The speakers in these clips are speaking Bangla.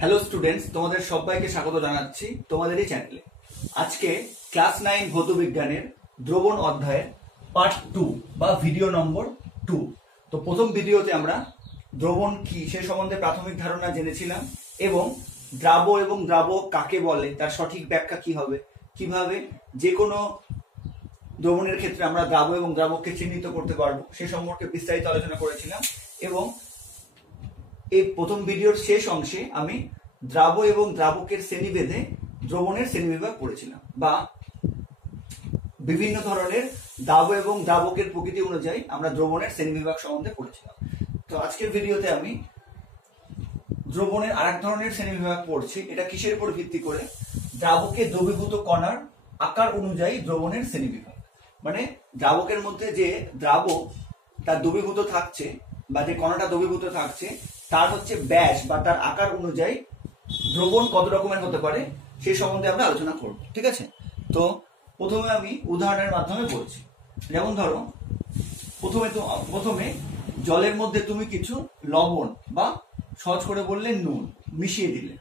হ্যালো স্টুডেন্টস, তোমাদের সবাইকে স্বাগত জানাচ্ছি তোমাদের এই চ্যানেলে। আজকে ক্লাস 9 ভৌত বিজ্ঞানের দ্রবণ অধ্যায়ের পার্ট 2 বা ভিডিও নম্বর 2। তো প্রথম ভিডিওতে আমরা দ্রবণ কি সে সম্বন্ধে প্রাথমিক ধারণা জেনেছিলাম এবং দ্রাবক কাকে বলে, তার সঠিক ব্যাখ্যা কি হবে, কিভাবে যে কোনো দ্রবণের ক্ষেত্রে আমরা দ্রাব এবং দ্রাবককে চিহ্নিত করতে পারবো সে সম্পর্কে বিস্তারিত আলোচনা করেছিলাম। এবং এই প্রথম ভিডিওর শেষ অংশে আমি দ্রাব এবং দ্রাবকের শ্রেণীভেদে দ্রবণের শ্রেণীবিভাগ পড়েছিলাম, বা বিভিন্ন ধরনের দ্রাব এবং দ্রাবকের প্রকৃতি অনুযায়ী আমরা দ্রবণের শ্রেণীবিভাগ সম্বন্ধে পড়েছিলাম। তো আজকের ভিডিওতে আমি দ্রবণের আরেক ধরনের শ্রেণীবিভাগ পড়ছি। এটা কিসের উপর ভিত্তি করে? দ্রাবকে দ্রবীভূত কণার আকার অনুযায়ী দ্রবণের শ্রেণীবিভাগ। মানে দ্রাবকের মধ্যে যে দ্রাবক তার দ্রবীভূত থাকছে বা যে কণাটা দ্রবীভূত থাকছে তার হচ্ছে ব্যাস বা তার আকার অনুযায়ী দ্রবণ কত রকমের হতে পারে সে সম্বন্ধে আমরা আলোচনা করব। ঠিক আছে? তো প্রথমে আমি উদাহরণের মাধ্যমে বলছি। যেমন ধরো, প্রথমে জলের মধ্যে তুমি কিছু লবণ বা সহজ করে বললে নুন মিশিয়ে দিলে,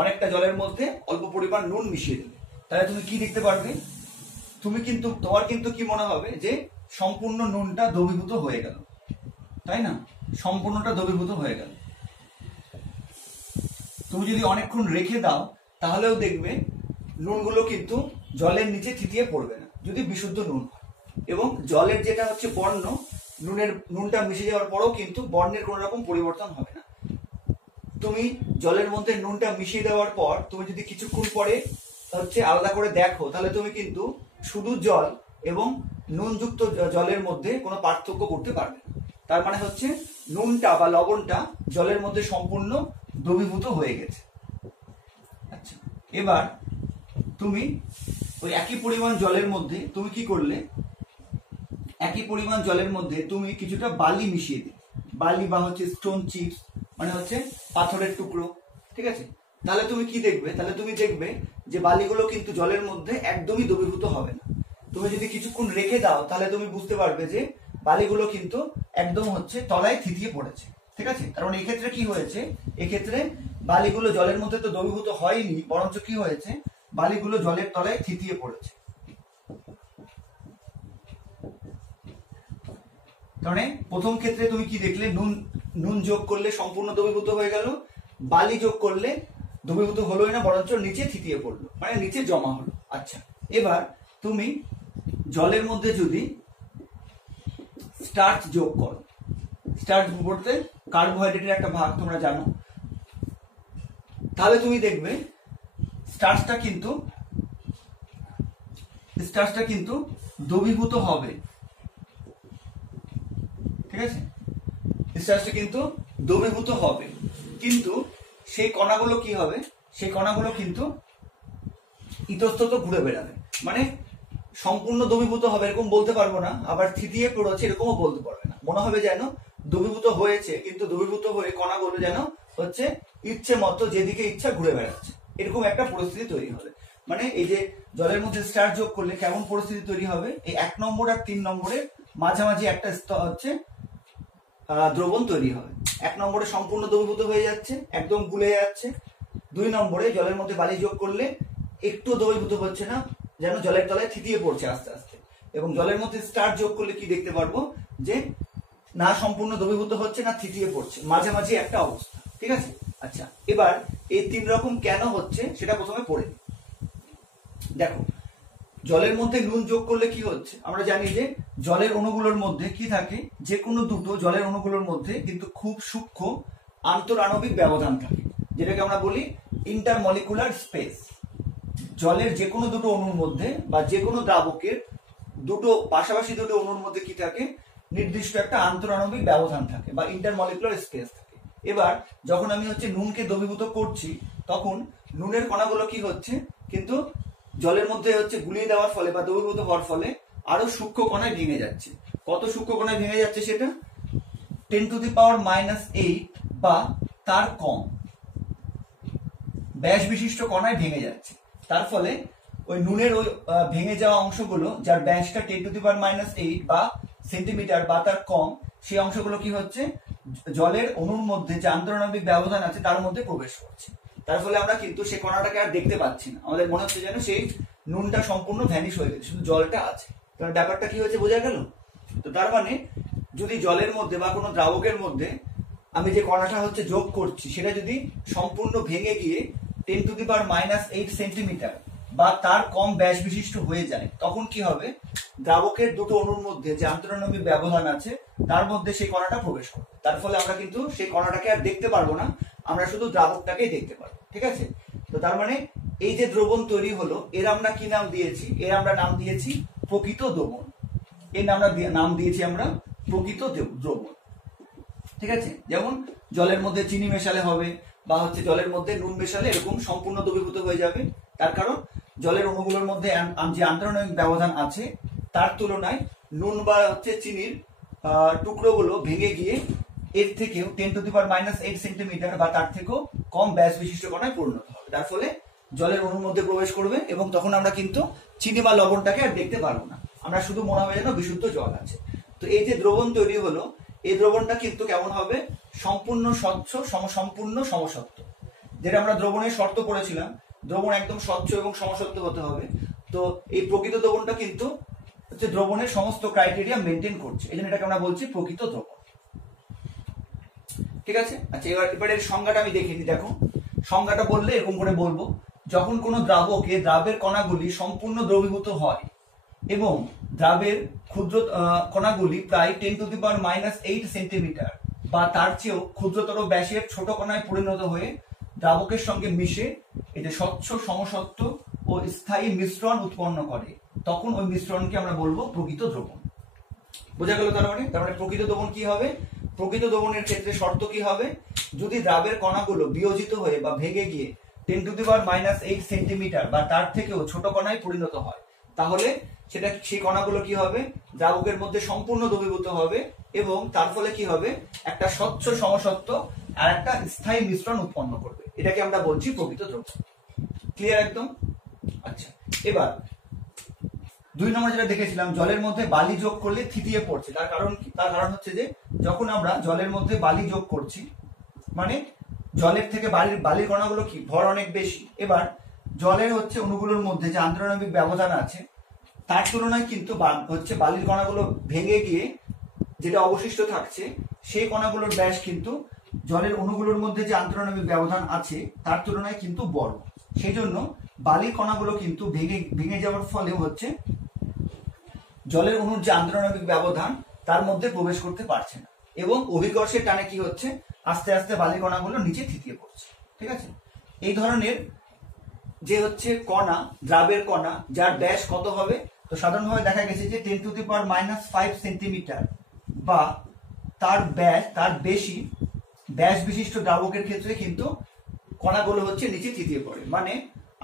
অনেকটা জলের মধ্যে অল্প পরিমাণ নুন মিশিয়ে দিলে, তাহলে তুমি কি দেখতে পারবে? তোমার কিন্তু কি মনে হবে যে সম্পূর্ণ নুনটা দ্রবীভূত হয়ে গেল, তাই না? সম্পূর্ণটা দ্রবীভূত হয়ে গেল। তুমি যদি অনেকক্ষণ রেখে দাও তাহলেও দেখবে নুনগুলো কিন্তু জলের নিচে থিতিয়ে পড়বে না, যদি বিশুদ্ধ নুন হয়। এবং জলের যেটা হচ্ছে বর্ণ, নুনটা মিশে যাওয়ার পরেও কিন্তু বর্ণের কোনো রকম পরিবর্তন হবে না। তুমি জলের মধ্যে নুনটা মিশিয়ে দেওয়ার পর তুমি যদি কিছুক্ষণ পরে হচ্ছে আলাদা করে দেখো, তাহলে তুমি কিন্তু শুধু জল এবং নুনযুক্ত জলের মধ্যে কোনো পার্থক্য করতে পারবে না। তার মানে হচ্ছে নুনটা বা লবণটা জলের মধ্যে সম্পূর্ণ দ্রবীভূত হয়ে গেছে। আচ্ছা, এবার তুমি ওই একই পরিমাণ জলের মধ্যে তুমি কি করলে? একই পরিমাণ জলের মধ্যে তুমি কিছুটা বালি মিশিয়ে দিলে, বালি বা হচ্ছে স্টোন চিপস, মানে হচ্ছে পাথরের টুকরো। ঠিক আছে? তাহলে তুমি কি দেখবে? তাহলে তুমি দেখবে যে বালিগুলো কিন্তু জলের মধ্যে একদমই দ্রবীভূত হবে না। তুমি যদি কিছুক্ষণ রেখে দাও তাহলে তুমি বুঝতে পারবে যে বালিগুলো কিন্তু একদম হচ্ছে তলায় থিতিয়ে পড়েছে। ঠিক আছে? কারণ এক্ষেত্রে কি হয়েছে? এক্ষেত্রে বালিগুলো জলের মধ্যে তো দ্রবীভূত হয়নি, বরঞ্চ কি হয়েছে? বালিগুলো জলের তলায় থিতিয়ে পড়েছে। কারণে প্রথম ক্ষেত্রে তুমি কি দেখলে? নুন যোগ করলে সম্পূর্ণ দ্রবীভূত হয়ে গেল, বালি যোগ করলে দ্রবীভূত হলোই না, বরঞ্চ নিচে থিতিয়ে পড়লো, মানে নিচে জমা হলো। আচ্ছা, এবার তুমি জলের মধ্যে যদি স্টার্চ যোগ করো, স্টার্চ বলতে কার্বোহাইড্রেটের একটা ভাগ, তোমরা জানো, তাহলে তুমি দেখবে স্টার্চটা কিন্তু দ্রবীভূত হবে। ঠিক আছে? স্টার্চটা কিন্তু দ্রবীভূত হবে, কিন্তু সেই কণাগুলো কি হবে? সেই কণাগুলো কিন্তু ইতস্তত ঘুরে বেড়াবে। মানে সম্পূর্ণ দ্রবীভূত হবে এরকম বলতে পারবো না, আবার থিতিয়ে পড়েছে এরকমও বলতে পারবে না। মনে হবে যেন দ্রবীভূত হয়েছে, কিন্তু দ্রবীভূত হয়ে কণাগুলো যেন হচ্ছে ইচ্ছে মতো যেদিকে ইচ্ছা ঘুরে বেড়াচ্ছে, এরকম একটা পরিস্থিতি তৈরি হবে। মানে এই যে জলের মধ্যে স্টার্চ যোগ করলে কেমন পরিস্থিতি তৈরি হবে? এই 1 নম্বর আর 3 নম্বরের মাঝামাঝি একটা হচ্ছে দ্রবণ তৈরি হবে। 1 নম্বরে সম্পূর্ণ দ্রবীভূত হয়ে যাচ্ছে, একদম গুলে যাচ্ছে। 2 নম্বরে জলের মধ্যে বালি যোগ করলে একটু দ্রবীভূত হচ্ছে না, যেন জলের তলায় থিতিয়ে পড়ছে আস্তে আস্তে। এবং জলের মধ্যে স্টার্চ যোগ করলে কি দেখতে পারবো? যে না সম্পূর্ণ দ্রবীভূত হচ্ছে না থিতিয়ে পড়ছে, মাঝামাঝি একটা অবস্থা। ঠিক আছে? আচ্ছা, এবার এই 3 রকম কেন হচ্ছে সেটা প্রথমে পড়ে নিই। দেখো, জলের মধ্যে নুন যোগ করলে কি হচ্ছে? আমরা জানি যে জলের অণুগুলোর মধ্যে কি থাকে? যে কোনো দুটো জলের অণুগুলোর মধ্যে কিন্তু খুব সূক্ষ্ম আন্তরাণবিক ব্যবধান থাকে, যেটাকে আমরা বলি ইন্টারমলিকুলার স্পেস। জলের যে কোনো দুটো অণুর মধ্যে বা যে কোনো দ্রাবকের পাশাপাশি দুটো অণুর মধ্যে কি থাকে? নির্দিষ্ট একটা আন্তরাণবিক ব্যবধান থাকে বা ইন্টারমলিকুলার স্পেস থাকে। এবার যখন আমি হচ্ছে নুনকে দ্রবীভূত করছি, তখন নুনের কণাগুলো কি হচ্ছে? কিন্তু জলের মধ্যে হচ্ছে গুলিয়ে দেওয়ার ফলে বা দ্রবীভূত হওয়ার ফলে আরো সূক্ষ্ম কণায় ভেঙে যাচ্ছে। কত সূক্ষ্ম কণায় ভেঙে যাচ্ছে সেটা? 10⁻⁸ বা তার কম ব্যাস বিশিষ্ট কণায় ভেঙে যাচ্ছে। তার ফলে ওই নুনের ওই ভেঙে যাওয়া অংশগুলো যার ব্যাসটা 10⁻⁸ বা সেন্টিমিটার বা তার কম, সেই অংশগুলো কি হচ্ছে? জলের অণুর মধ্যে যে আন্তঃনাবিক ব্যবধান আছে তার মধ্যে প্রবেশ করছে। তার ফলে আমরা কিন্তু সেই কণাটাকে আর দেখতে পাচ্ছি না, আমাদের মনে হচ্ছে যেন সেই নুনটা সম্পূর্ণ ভ্যানিশ হয়ে গেছে, শুধু জলটা আছে। তাহলে ব্যাপারটা কি হয়েছে বোঝা গেল? তো তার মানে যদি জলের মধ্যে বা কোনো দ্রাবকের মধ্যে আমি যে কণাটা হচ্ছে যোগ করছি সেটা যদি সম্পূর্ণ ভেঙে গিয়ে 10⁻⁸ সেন্টিমিটার বা তার কম ব্যাস বিশিষ্ট হয়ে যায়, তখন কি হবে? দ্রাবকের দুটো অণুর মধ্যে যে আন্তঃনাবিক ব্যবধান আছে তার মধ্যে সেই কণাটা প্রবেশ করবে। তার ফলে আমরা কিন্তু সেই কণাটাকে আর দেখতে পারবো না, আমরা শুধু দ্রাবকটাকেই দেখতে পারবো। ঠিক আছে? তো তার মানে এই যে দ্রবণ তৈরি হলো, এর আমরা কি নাম দিয়েছি? এর আমরা নাম দিয়েছি প্রকৃত দ্রবণ। এর নাম দিয়েছি আমরা প্রকৃত দ্রবণ। ঠিক আছে? যেমন জলের মধ্যে চিনি মেশালে হবে, বা হচ্ছে জলের মধ্যে নুন মেশালে এরকম সম্পূর্ণ দ্রবীভূত হয়ে যাবে। তার কারণ জলের অণুগুলোর মধ্যে যে আন্তঃনাবিক ব্যবধান আছে তার তুলনায় নুন বা হচ্ছে চিনির টুকরোগুলো ভেঙে গিয়ে এর থেকেও 10⁻⁸ সেন্টিমিটার বা তার থেকেও কম ব্যাস বিশিষ্ট কণায় পরিণত হবে। তার ফলে জলের অণুর মধ্যে প্রবেশ করবে এবং তখন আমরা কিন্তু চিনি বা লবণটাকে আর দেখতে পারবো না, আমরা শুধু মনে হবে যেন বিশুদ্ধ জল আছে। তো এই যে দ্রবণ তৈরি হলো, এই দ্রবণটা কিন্তু কেমন হবে? সম্পূর্ণ স্বচ্ছ, সম্পূর্ণ সমসত্ব। যেটা আমরা দ্রবণের শর্ত পড়েছিলাম, দ্রবণ একদম স্বচ্ছ এবং সমসত্ব হতে হবে। তো এই প্রকৃত দ্রবণটা কিন্তু হচ্ছে দ্রবণের সমস্ত ক্রাইটেরিয়া মেনটেন করছে, এই জন্য এটাকে আমরা বলছি প্রকৃত দ্রবণ। ঠিক আছে? আচ্ছা, এবারের সংজ্ঞাটা আমি দেখিনি। দেখো, সংজ্ঞাটা বললে এরকম করে বলবো, যখন কোনো দ্রাবকে দ্রাবের কণাগুলি সম্পূর্ণ দ্রবীভূত হয় এবং দ্রাবের ক্ষুদ্র কণাগুলি প্রায় 10⁻⁸ সেন্টিমিটার বা তার চেয়েও ক্ষুদ্রতর ব্যাসের ছোট কণায় পরিণত হয়ে দ্রাবকের সঙ্গে মিশে এতে স্বচ্ছ, সমসত্ব ও স্থায়ী মিশ্রণ উৎপন্ন করে, তখন ওই মিশ্রণকে আমরা বলবো প্রকৃত দ্রবণ। বোঝা গেল? তার মানে প্রকৃত দ্রবণ কি হবে? প্রকৃত দ্রবণের ক্ষেত্রে শর্ত কি হবে? যদি দ্রাবের কণাগুলো বিয়োজিত হয়ে বা ভেঙে গিয়ে 10⁻⁸ সেন্টিমিটার বা তার থেকেও ছোট কণায় পরিণত হয়, তাহলে সেই কণাগুলো কি হবে? দ্রাবকের মধ্যে সম্পূর্ণ দ্রবীভূত হবে এবং তার ফলে কি হবে? একটা স্বচ্ছ, সমসত্ব আর একটা স্থায়ী মিশ্রণ উৎপন্ন করবে। এটাকে আমরা বলছি প্রকৃত দ্রবণ। ক্লিয়ার একদম? আচ্ছা, এবার 2 নম্বর যেটা দেখেছিলাম, জলের মধ্যে বালি যোগ করলে থিতিয়ে পড়ছে। তার কারণ হচ্ছে যে যখন আমরা জলের মধ্যে বালি যোগ করছি, মানে জলের থেকে বালির কণাগুলো কি ভর অনেক বেশি। এবার জলের হচ্ছে অণুগুলোর মধ্যে যে আন্তঃনাবিক ব্যবধান আছে তার তুলনায় কিন্তু হচ্ছে বালির কণাগুলো ভেঙে গিয়ে যেটা অবশিষ্ট থাকছে সেই কণাগুলোর ব্যাস কিন্তু জলের অণুগুলোর মধ্যে যে আন্তঃনাবিক ব্যবধান আছে তার তুলনায় কিন্তু বড়। সেই জন্য বালির কণাগুলো কিন্তু ভেঙে যাওয়ার ফলে হচ্ছে জলের অণুর যে আন্তঃনাবিক ব্যবধান তার মধ্যে প্রবেশ করতে পারছে না এবং অভিকর্ষের টানে কি হচ্ছে? আস্তে আস্তে বালির কণাগুলো নিচে থিতিয়ে পড়ছে। ঠিক আছে? এই ধরনের যে হচ্ছে কণা, দ্রাবের কণা, যার ব্যাস কত হবে? তো সাধারণভাবে দেখা গেছে যে 10⁻⁵ সেন্টিমিটার বা তার বেশি ব্যাস বিশিষ্ট দ্রাবকের ক্ষেত্রে কিন্তু কণাগুলো হচ্ছে নিচে থিতিয়ে পড়ে। মানে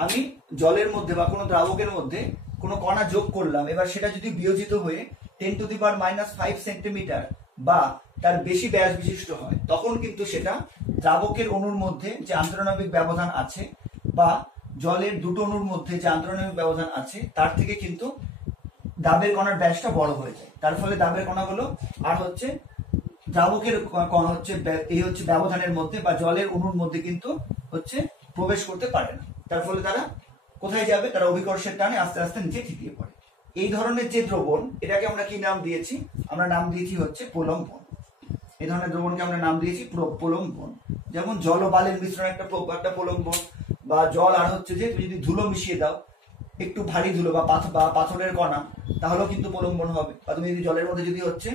আমি জলের মধ্যে বা কোনো দ্রাবকের মধ্যে কোনো কণা যোগ করলাম, এবার সেটা যদি বিয়োজিত হয়ে 10⁻⁵ সেন্টিমিটার বা তার বেশি ব্যাস বিশিষ্ট হয়, তখন কিন্তু সেটা দ্রাবকের অণুর মধ্যে যে আন্তঃনাবিক ব্যবধান আছে বা জলের দুটো অণুর মধ্যে যে আন্তঃনাবিক ব্যবধান আছে তার থেকে কিন্তু দ্রাবের কণার ব্যাসটা বড় হয়ে যায়। তার ফলে দ্রাবের কণাগুলো আর হচ্ছে দ্রাবকের কণা হচ্ছে এই হচ্ছে ব্যবধানের মধ্যে বা জলের অণুর মধ্যে কিন্তু হচ্ছে প্রবেশ করতে পারে না। তার ফলে তারা কোথায় যাবে? তারা অভিকর্ষের টানে আস্তে আস্তে নিচে থিতিয়ে পড়ে। এই ধরনের যে দ্রবণ, এটাকে আমরা কি নাম দিয়েছি? আমরা নাম দিয়েছি হচ্ছে প্রলম্বন। এই ধরনের দ্রবণকে আমরা নাম দিয়েছি প্রলম্বন। যেমন জল ও বালির মিশ্রণ একটা প্রলম্বন, বা জল আর হচ্ছে যে তুমি যদি ধুলো মিশিয়ে দাও, একটু ভারী ধুলো বা পাথরের কণা, তাহলেও কিন্তু প্রলম্বন হবে। বা তুমি যদি জলের মধ্যে যদি হচ্ছে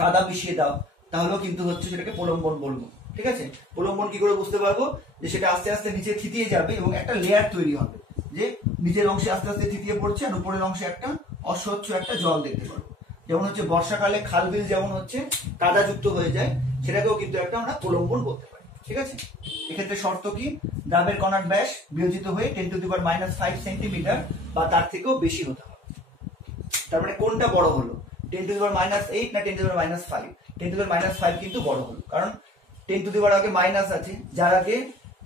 কাদা মিশিয়ে দাও, তাহলেও কিন্তু হচ্ছে সেটাকে প্রলম্বন বলবো। ঠিক আছে? প্রলম্বন কি করে বুঝতে পারবো? যে সেটা আস্তে আস্তে নিচে থিতিয়ে যাবে এবং একটা লেয়ার তৈরি হবে, যে নিচের অংশে আস্তে আস্তে থিতিয়ে পড়ছে আর উপরের অংশে একটা অস্বচ্ছ একটা জল দেখতে পারবো। যেমন হচ্ছে বর্ষাকালে খাল বিল যেমন হচ্ছে কাদাযুক্ত হয়ে যায়, সেটাকেও কিন্তু একটা আমরা প্রলম্বন বলতে পারি। ঠিক আছে? এক্ষেত্রে শর্ত কি? দ্রাবের কণার ব্যাস বিয়োজিত হয়ে 10⁻⁵ সেন্টিমিটার বা তার থেকেও বেশি হতে হবে। তার মানে কোনটা বড় হলো? 10⁻8 না 10⁻5? 10⁻5 কিন্তু বড় হলো, কারণ 10 আগে মাইনাস আছে, যার আগে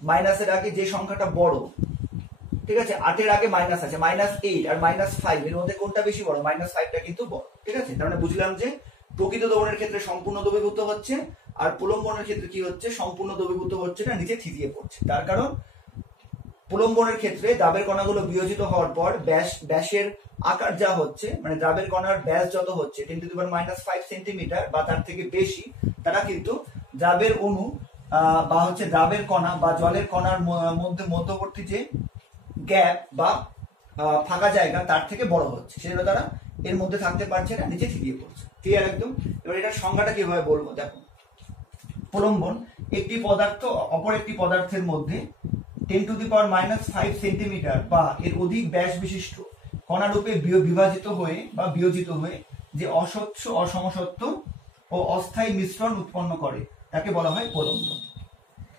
মাইনাসের আগে যে সংখ্যাটা বড়, ঠিক আছে, 8-এর আগে মাইনাস আছে, -8 আর -5 এর মধ্যে কোনটা বেশি বড়? -5টা কিন্তু বড়। ঠিক আছে? তার মানে বুঝলাম যে প্রকৃত দ্রবণের ক্ষেত্রে সম্পূর্ণ দ্রবীভূত হচ্ছে, আর প্রলম্বনের ক্ষেত্রে কি হচ্ছে, সম্পূর্ণ দ্রবীভূত হচ্ছে না, নিচে থিতিয়ে পড়ছে। তার কারণ প্রলম্বনের ক্ষেত্রে দ্রাবের কণাগুলো বিয়োজিত হওয়ার পর ব্যাসের আকার যা হচ্ছে, মানে দ্রাবের কণার ব্যাস যত হচ্ছে 10⁻⁵ সেন্টিমিটার বা তার থেকে বেশি, তারা কিন্তু দ্রাবের অণু বা হচ্ছে দ্রাবের কণা বা জলের কণার মধ্যবর্তী যে গ্যাপ বা ফাঁকা জায়গা তার থেকে বড় হচ্ছে, সেজন্য তারা এর মধ্যে থাকতে পারছে না, নিচে থিতিয়ে পড়ছে। ক্লিয়ার একদম? এবার এটার সংজ্ঞাটা কিভাবে বলবো দেখো। প্রলম্বন একটি পদার্থ অপর একটি পদার্থের মধ্যে 10⁻⁵ সেন্টিমিটার বা এর অধিক ব্যাস বিশিষ্ট কণারূপে বিভাজিত হয়ে বা বিয়োজিত হয়ে যে অস্বচ্ছ, অসমসত্ব ও অস্থায়ী মিশ্রণ উৎপন্ন করে তাকে বলা হয় প্রলম্বন।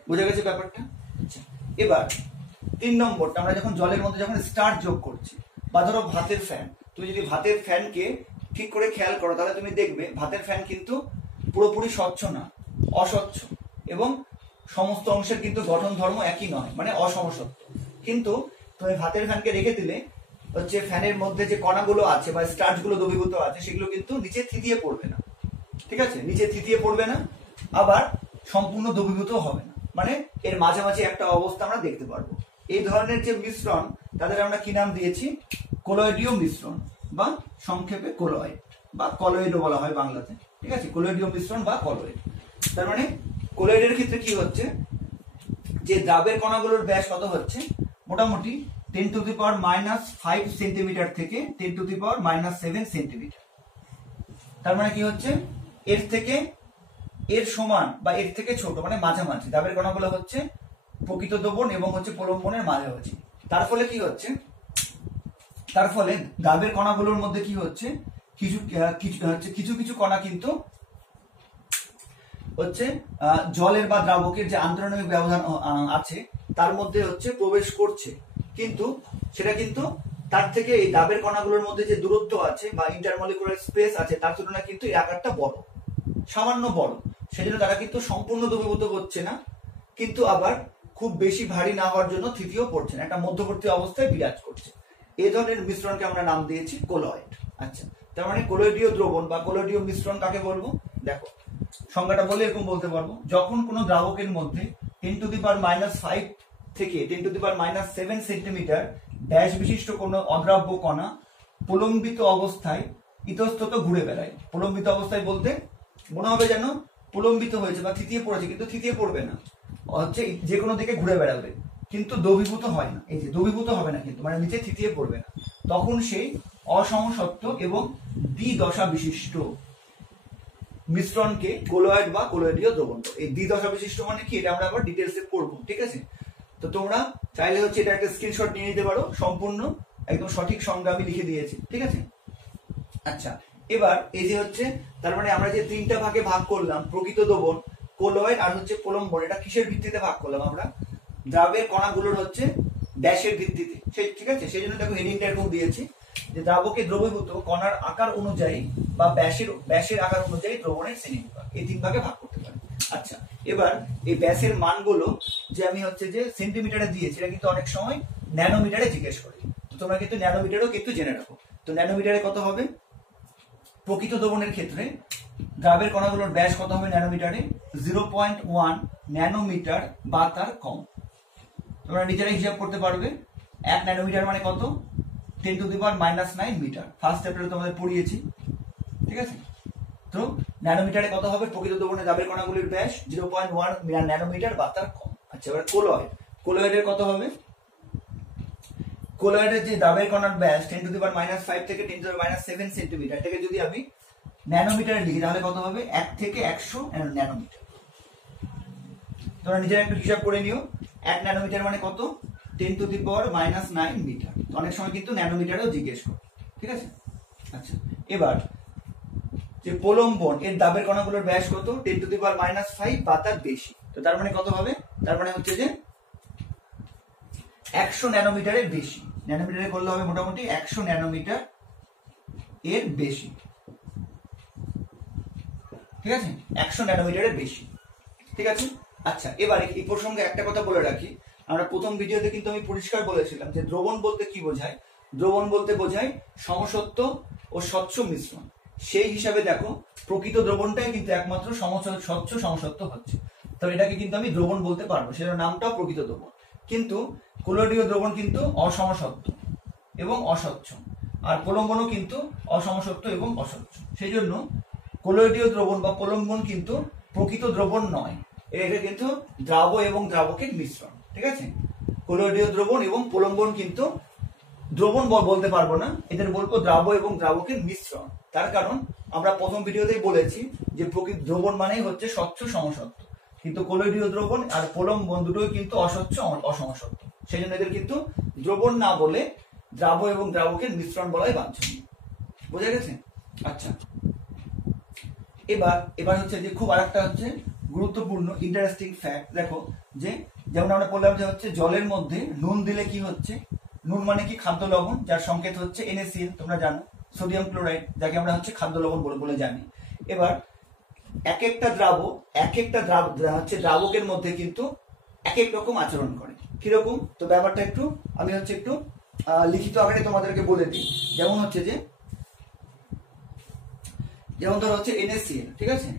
বুঝা গেছে ব্যাপারটা? আচ্ছা, এবার 3 নম্বরটা, আমরা যখন জলের মধ্যে যখন স্টার্চ যোগ করছি, বা ধরো ভাতের ফ্যান, তুমি যদি ভাতের ফ্যানকে ঠিক করে খেয়াল করো তাহলে তুমি দেখবে ভাতের ফ্যান কিন্তু পুরোপুরি স্বচ্ছ না, অস্বচ্ছ, এবং সমস্ত অংশের কিন্তু গঠন ধর্ম একই নয়, মানে অসমসত্ব। কিন্তু তুমি ভাতের ফ্যানকে রেখে দিলে হচ্ছে ফ্যানের মধ্যে যে কণাগুলো আছে বা স্টার্চ গুলো দ্রবীভূত আছে সেগুলো কিন্তু নিচে থিতিয়ে পড়বে না, ঠিক আছে, নিচে থিতিয়ে পড়বে না, আবার সম্পূর্ণ দ্রবীভূত হবে না, মানে এর মাঝামাঝি একটা অবস্থা আমরা দেখতে পারবো। এই ধরনের যে মিশ্রণ তাদের আমরা কি নাম দিয়েছি, কলয়েডীয় মিশ্রণ, বা সংক্ষেপে কলয়েড বা কলয়েডও বলা হয় বাংলাতে, ঠিক আছে, কলয়েডীয় মিশ্রণ বা কলয়েড। তার মানে কলয়েডের ক্ষেত্রে কি হচ্ছে, যে দ্রাবের কণাগুলোর ব্যাস কত হচ্ছে, মোটামুটি 10⁻⁵ সেন্টিমিটার থেকে 10⁻⁷ সেন্টিমিটার। তার মানে কি হচ্ছে, এর থেকে এর সমান বা এর থেকে ছোট, মানে মাঝামাঝি দ্রাবের কণাগুলো হচ্ছে প্রকৃত দ্রবণ এবং হচ্ছে প্রলম্বনের মাঝামাঝি। তার ফলে কি হচ্ছে, তার ফলে দ্রাবের কণাগুলোর মধ্যে কি হচ্ছে, কিছু কিছু কণা কিন্তু হচ্ছে জলের বা দ্রাবকের যে আন্তঃনামিক ব্যবধান আছে তার মধ্যে হচ্ছে প্রবেশ করছে, কিন্তু সেটা কিন্তু তার থেকে এই দ্রাবের কণাগুলোর মধ্যে যে দূরত্ব আছে বা ইন্টারমলিকুলার স্পেস আছে তার তুলনায় কিন্তু এই আকারটা বড়, সামান্য বড়, সেজন্য তারা কিন্তু সম্পূর্ণ দ্রবীভূত হচ্ছে না, কিন্তু আবার খুব বেশি ভারী না হওয়ার জন্য থিতিয়েও পড়ছে না, একটা মধ্যবর্তী অবস্থায় বিরাজ করছে। এই ধরনের মিশ্রণকে আমরা নাম দিয়েছি কলয়েড। আচ্ছা, তার মানে কলয়েডীয় দ্রবণ বা কলয়েডীয় মিশ্রণ কাকে বলবো, দেখো সংজ্ঞাটা বলে এরকম বলতে পারবো, যখন কোনো দ্রাবকের মধ্যে 10⁻⁵ থেকে 10⁻⁷ সেন্টিমিটার ব্যাস বিশিষ্ট কোনো অদ্রাব্য কণা প্রলম্বিত অবস্থায় ইতস্তত ঘুরে বেড়ায়। প্রলম্বিত অবস্থায় বলতে মনে হবে যেন প্রলম্বিত হয়েছে বা থিতিয়ে পড়েছে, কিন্তু থিতিয়ে পড়বে না, হচ্ছে যে কোনো দিকে ঘুরে বেড়াবে, কিন্তু দ্রবীভূত হয় না, এই যে দ্রবীভূত হবে না কিন্তু, মানে নিচে থিতিয়ে পড়বে না, তখন সেই অসমসত্ব এবং দ্বিদশা বিশিষ্ট মিশ্রণকে কলয়েড বা কলয়েডীয় দ্রবণ। এই দ্বিদশা বিশিষ্ট মানে কি, এটা আমরা আবার ডিটেলসে পড়বো, ঠিক আছে। তো তোমরা চাইলে হচ্ছে এটা একটা স্ক্রিনশট নিয়ে নিতে পারো, সম্পূর্ণ একদম সঠিক সংজ্ঞা আমি লিখে দিয়েছি, ঠিক আছে। আচ্ছা, এবার এই যে হচ্ছে, তার মানে আমরা যে 3টা ভাগে ভাগ করলাম, প্রকৃত দ্রবণ, কলয়েড আর হচ্ছে প্রলম্বন, এটা কিসের ভিত্তিতে ভাগ করলাম আমরা, দ্রাবের কণাগুলোর হচ্ছে ব্যাসের ভিত্তিতে, ঠিক আছে। সেই জন্য দেখো হেডিংটা এরকম দিয়েছি যে দ্রাবকে দ্রবীভূত কণার আকার অনুযায়ী বা ব্যাসের আকার অনুযায়ী দ্রবণের শ্রেণীবিভাগ, এই 3 ভাগে ভাগ করতে পারি। আচ্ছা, এবার এই ব্যাসের মানগুলো যে আমি হচ্ছে যে সেন্টিমিটারে দিয়েছি, এটা কিন্তু অনেক সময় ন্যানোমিটারে জিজ্ঞেস করে, তো তোমরা কিন্তু ন্যানোমিটারও কিন্তু জেনে রাখো। তো ন্যানোমিটারে কত হবে, প্রকৃত দ্রবণের ক্ষেত্রে দ্রাবের কণাগুলোর ব্যাস কত হবে ন্যানোমিটারে, 0.1 ন্যানোমিটার বা তার কম। তোমরা নিজেরাই হিসাব করতে পারবে, 1 ন্যানোমিটার মানে কত, 10⁻⁹ মিটার, ফার্স্ট চ্যাপ্টারে তোমাদের পড়িয়েছি, ঠিক আছে। তো ন্যানোমিটারে কত হবে প্রকৃত দ্রবণের দ্রাবের কণাগুলির ব্যাস, 0.1 ন্যানোমিটার বা তার কম। আচ্ছা, এবার কলয়েডের কত হবে, কলয়েডের যে দ্রাবের কণার ব্যাস 10⁻⁵ থেকে 10⁻⁷ সেন্টিমিটার, এটাকে যদি আমি ন্যানোমিটারে লিখি তাহলে কত হবে, 1 থেকে 100 ন্যানোমিটার। তোমরা নিজেরা একটু হিসাব করে নিও, 1 ন্যানোমিটার মানে কত, 10⁻⁹ মিটার। অনেক সময় কিন্তু ন্যানোমিটারেও জিজ্ঞেস করে, ঠিক আছে। আচ্ছা, এবার যে প্রলম্বন, এর দ্রাবের কণাগুলোর ব্যাস কত, 10⁻⁵ বা তার বেশি, তো তার মানে কত হবে, তার মানে হচ্ছে যে 100 ন্যানোমিটারের বেশি, ন্যানোমিটারে করলে হবে মোটামুটি 100 ন্যানোমিটার এর বেশি, ঠিক আছে, 100 ন্যানোমিটারের বেশি, ঠিক আছে। আচ্ছা, এবার এই প্রসঙ্গে একটা কথা বলে রাখি, আমরা প্রথম ভিডিওতে কিন্তু আমি পরিষ্কার বলেছিলাম যে দ্রবণ বলতে কি বোঝায়, দ্রবণ বলতে বোঝায় সমসত্ব ও স্বচ্ছ মিশ্রণ, সেই হিসাবে দেখো প্রকৃত দ্রবণটাই কিন্তু একমাত্র স্বচ্ছ সমসত্ব হচ্ছে, তবে এটাকে কিন্তু আমি দ্রবণ বলতে পারবো, সেটার নামটাও প্রকৃত দ্রবণ। কিন্তু কোলয়েডীয় দ্রবণ কিন্তু অসমসত্ব এবং অস্বচ্ছ, আর প্রলম্বনও কিন্তু অসমসত্ব এবং অস্বচ্ছ। সেই জন্য কোলয়েডীয় দ্রবণ বা প্রলম্বন কিন্তু প্রকৃত দ্রবণ নয়, এটা কিন্তু দ্রাব এবং দ্রাবকের মিশ্রণ। ঠিক আছে, কোলয়েডীয় দ্রবণ এবং প্রলম্বন কিন্তু দ্রবণ বলতে পারবো না, এদের বলবো দ্রাব এবং দ্রাবকের মিশ্রণ। তার কারণ আমরা প্রথম ভিডিওতেই বলেছি যে প্রকৃত দ্রবণ মানেই হচ্ছে স্বচ্ছ সমসত্ব, কিন্তু কোলয়েডীয় দ্রবণ আর প্রলম্বন দুটোই কিন্তু অস্বচ্ছ অসমসত্ব। সেই জন্য এদের কিন্তু দ্রবণ না বলে দ্রাব এবং দ্রাবকের মিশ্রণ বলাই বাঞ্ছনীয়। বোঝা গেছে? আচ্ছা, এবার হচ্ছে যে খুব আরেকটা হচ্ছে গুরুত্বপূর্ণ ইন্টারেস্টিং ফ্যাক্ট। দেখো যে যেমন আমরা বললাম যে হচ্ছে জলের মধ্যে নুন দিলে কি হচ্ছে, নুন মানে কি খাদ্য লবণ, যার সংকেত হচ্ছে NaCl, তোমরা জানো, সোডিয়াম ক্লোরাইড, যাকে আমরা হচ্ছে খাদ্য লবণ বলে জানি। এবার এক একটা দ্রাবকের মধ্যে কিন্তু এক এক রকম আচরণ করে। কিরকম, তো ব্যাপারটা একটু আমি হচ্ছে একটু লিখিত আকারে তোমাদেরকে বলে দিই। যেমন হচ্ছে যে যেমন ধরো হচ্ছে NaCl, ঠিক আছে,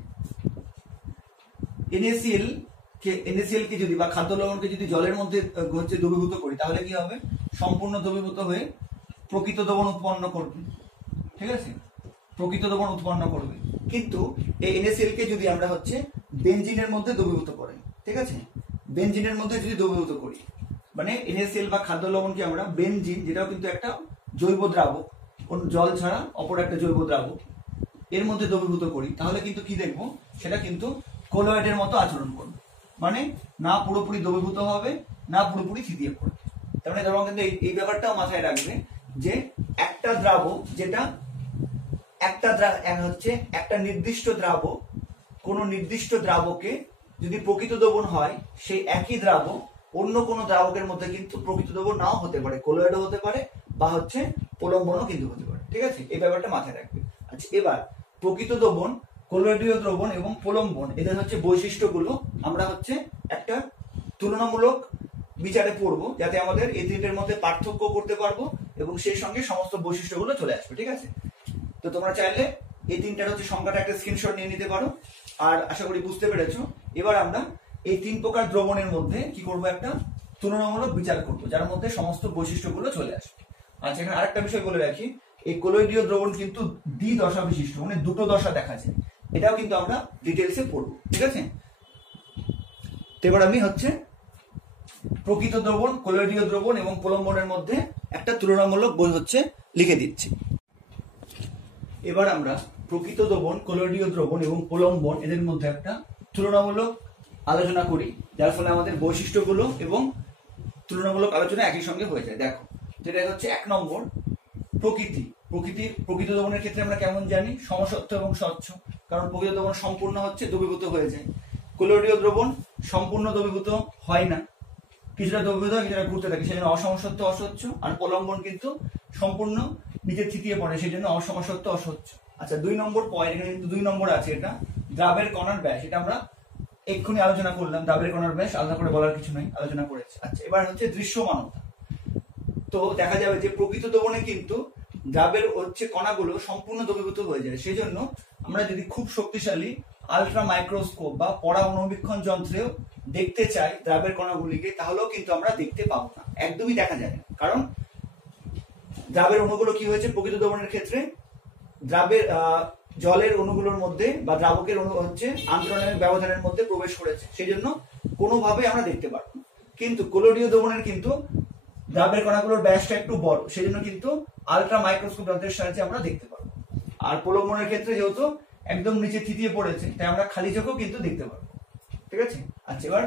NaCl কে যদি বা খাদ্য লবণকে যদি জলের মধ্যে হচ্ছে দ্রবীভূত করি, তাহলে কি হবে, সম্পূর্ণ দ্রবীভূত হয়ে প্রকৃত দ্রবণ উৎপন্ন করবে। ঠিক আছে, প্রকৃত দ্রবণ উৎপন্ন করবে। কিন্তু এই NaCl কে যদি আমরা হচ্ছে বেনজিনের মধ্যে দ্রবীভূত করি, ঠিক আছে, বেনজিনের মধ্যে যদি দ্রবীভূত করি, মানে NaCl বা খাদ্য লবণকে আমরা বেনজিন, যেটাও কিন্তু একটা জৈব দ্রাবক, কোন জল ছাড়া অপর একটা জৈব দ্রাবক, এর মধ্যে দ্রবীভূত করি, তাহলে কিন্তু কি দেখবো, সেটা কিন্তু কোলয়েডের মতো আচরণ করবে। মানে না পুরোপুরি দ্রবীভূত হবে, না পুরোপুরি থিতিয়ে পড়বে। তার মানে ধরো কিন্তু এই ব্যাপারটাও মাথায় রাখবে যে একটা দ্রাবক, যেটা একটা নির্দিষ্ট দ্রাবক, কোন নির্দিষ্ট দ্রাবকে যদি প্রকৃত দ্রবণ হয়, সেই একই দ্রাবক অন্য কোনো দ্রাবকের মধ্যে কিন্তু প্রকৃত দ্রবণ নাও হতে পারে, কোলয়েডও হতে পারে বা হচ্ছে প্রলম্বনও কিন্তু হতে পারে। ঠিক আছে, এই ব্যাপারটা মাথায় রাখবে। আচ্ছা, এবার প্রকৃত দ্রবণ, কোলয়েডীয় দ্রবণ এবং প্রলম্বন, এদের হচ্ছে বৈশিষ্ট্যগুলো আমরা হচ্ছে একটা তুলনামূলক বিচারে পড়বো, যাতে আমাদের এই তিনটের মধ্যে পার্থক্য করতে পারবো এবং সেই সঙ্গে সমস্ত বৈশিষ্ট্যগুলো চলে আসবে। ঠিক আছে, তো তোমরা চাইলে এই তিনটার হচ্ছে সংখ্যাটা একটা স্ক্রিনশট নিয়ে নিতে পারো। আর আশা করি বুঝতে পেরেছো। এবার আমরা এই তিন প্রকার দ্রবণের মধ্যে কি করবো, একটা তুলনামূলক বিচার করবো, যার মধ্যে সমস্ত বৈশিষ্ট্যগুলো চলে আসবে। আচ্ছা, এখানে আরেকটা বিষয় বলে রাখি, এই কোলয়েডীয় দ্রবণ কিন্তু দ্বিদশা বিশিষ্ট, মানে দুটো দশা দেখা যায়, এটাও কিন্তু আমরা ডিটেলসে পড়বো। ঠিক আছে, তো এবার আমি হচ্ছে প্রকৃত দ্রবণ, কোলয়েডীয় দ্রবণ এবং প্রলম্বনের মধ্যে একটা তুলনামূলক বই হচ্ছে লিখে দিচ্ছি। এবার আমরা প্রকৃত দ্রবণ, কোলয়েডীয় দ্রবণ এবং প্রলম্বন, এদের মধ্যে একটা তুলনামূলক আলোচনা করি, যার ফলে আমাদের বৈশিষ্ট্যগুলো এবং তুলনামূলক আলোচনা একই সঙ্গে হয়ে যায়। দেখো, যেটা হচ্ছে 1 নম্বর, প্রকৃত দ্রবণের ক্ষেত্রে আমরা কেমন জানি, সমসত্ব এবং স্বচ্ছ, কারণ প্রকৃত দ্রবণ সম্পূর্ণ হচ্ছে দ্রবীভূত হয়ে যায়। কোলয়েডীয় দ্রবণ সম্পূর্ণ দ্রবীভূত হয় না, কিছুটা দ্রবীভূত হয়, কিছুটা ঘুরতে থাকে, সেই জন্য অসমসত্ব অস্বচ্ছ। আর প্রলম্বন কিন্তু সম্পূর্ণ নিচে থিতিয়ে পড়ে, সেই জন্য অসমসত্ব অস্বচ্ছ। আচ্ছা, 2 নম্বর পয়েন্ট, এখানে কিন্তু 2 নম্বর আছে, এটা দ্রাবের কণার ব্যাস, এটা আমরা এক্ষুনি আলোচনা করলাম। দ্রাবের কণার ব্যাস আলাদা করে বলার কিছু নেই, আলোচনা করেছি। আচ্ছা, এবার হচ্ছে দৃশ্যমানতা। তো দেখা যাবে যে প্রকৃত দ্রবণে কিন্তু দ্রাবের হচ্ছে কণাগুলো সম্পূর্ণ দ্রবীভূত হয়ে যায়, সেই জন্য আমরা যদি খুব শক্তিশালী আলট্রা মাইক্রোস্কোপ বা পড়া অনুবীক্ষণ যন্ত্রেও দেখতে চাই দ্রাবের কণাগুলিকে, তাহলেও কিন্তু আমরা দেখতে পাবো না, একদমই দেখা যায় না। কারণ দ্রাবের অণুগুলো কি হয়েছে, প্রকৃত দ্রবণের ক্ষেত্রে দ্রাবের জলের অণুগুলোর মধ্যে বা দ্রাবকের অণু হচ্ছে আন্তরণের ব্যবধানের মধ্যে প্রবেশ করেছে, সেই জন্য কোনোভাবে আমরা দেখতে পারবো না। কিন্তু কোলয়েডীয় দ্রবণের কিন্তু দ্রাবের কণাগুলোর ব্যাসটা একটু বড়, সেই জন্য কিন্তু আলট্রা মাইক্রোস্কোপ যন্ত্রের সাহায্যে আমরা দেখতে পারবো। আর প্রলম্বনের ক্ষেত্রে যেহেতু একদম নিচে থিতিয়ে পড়েছে, তাই আমরা খালি চোখেও কিন্তু দেখতে পারবো। ঠিক আছে, আচ্ছা, এবার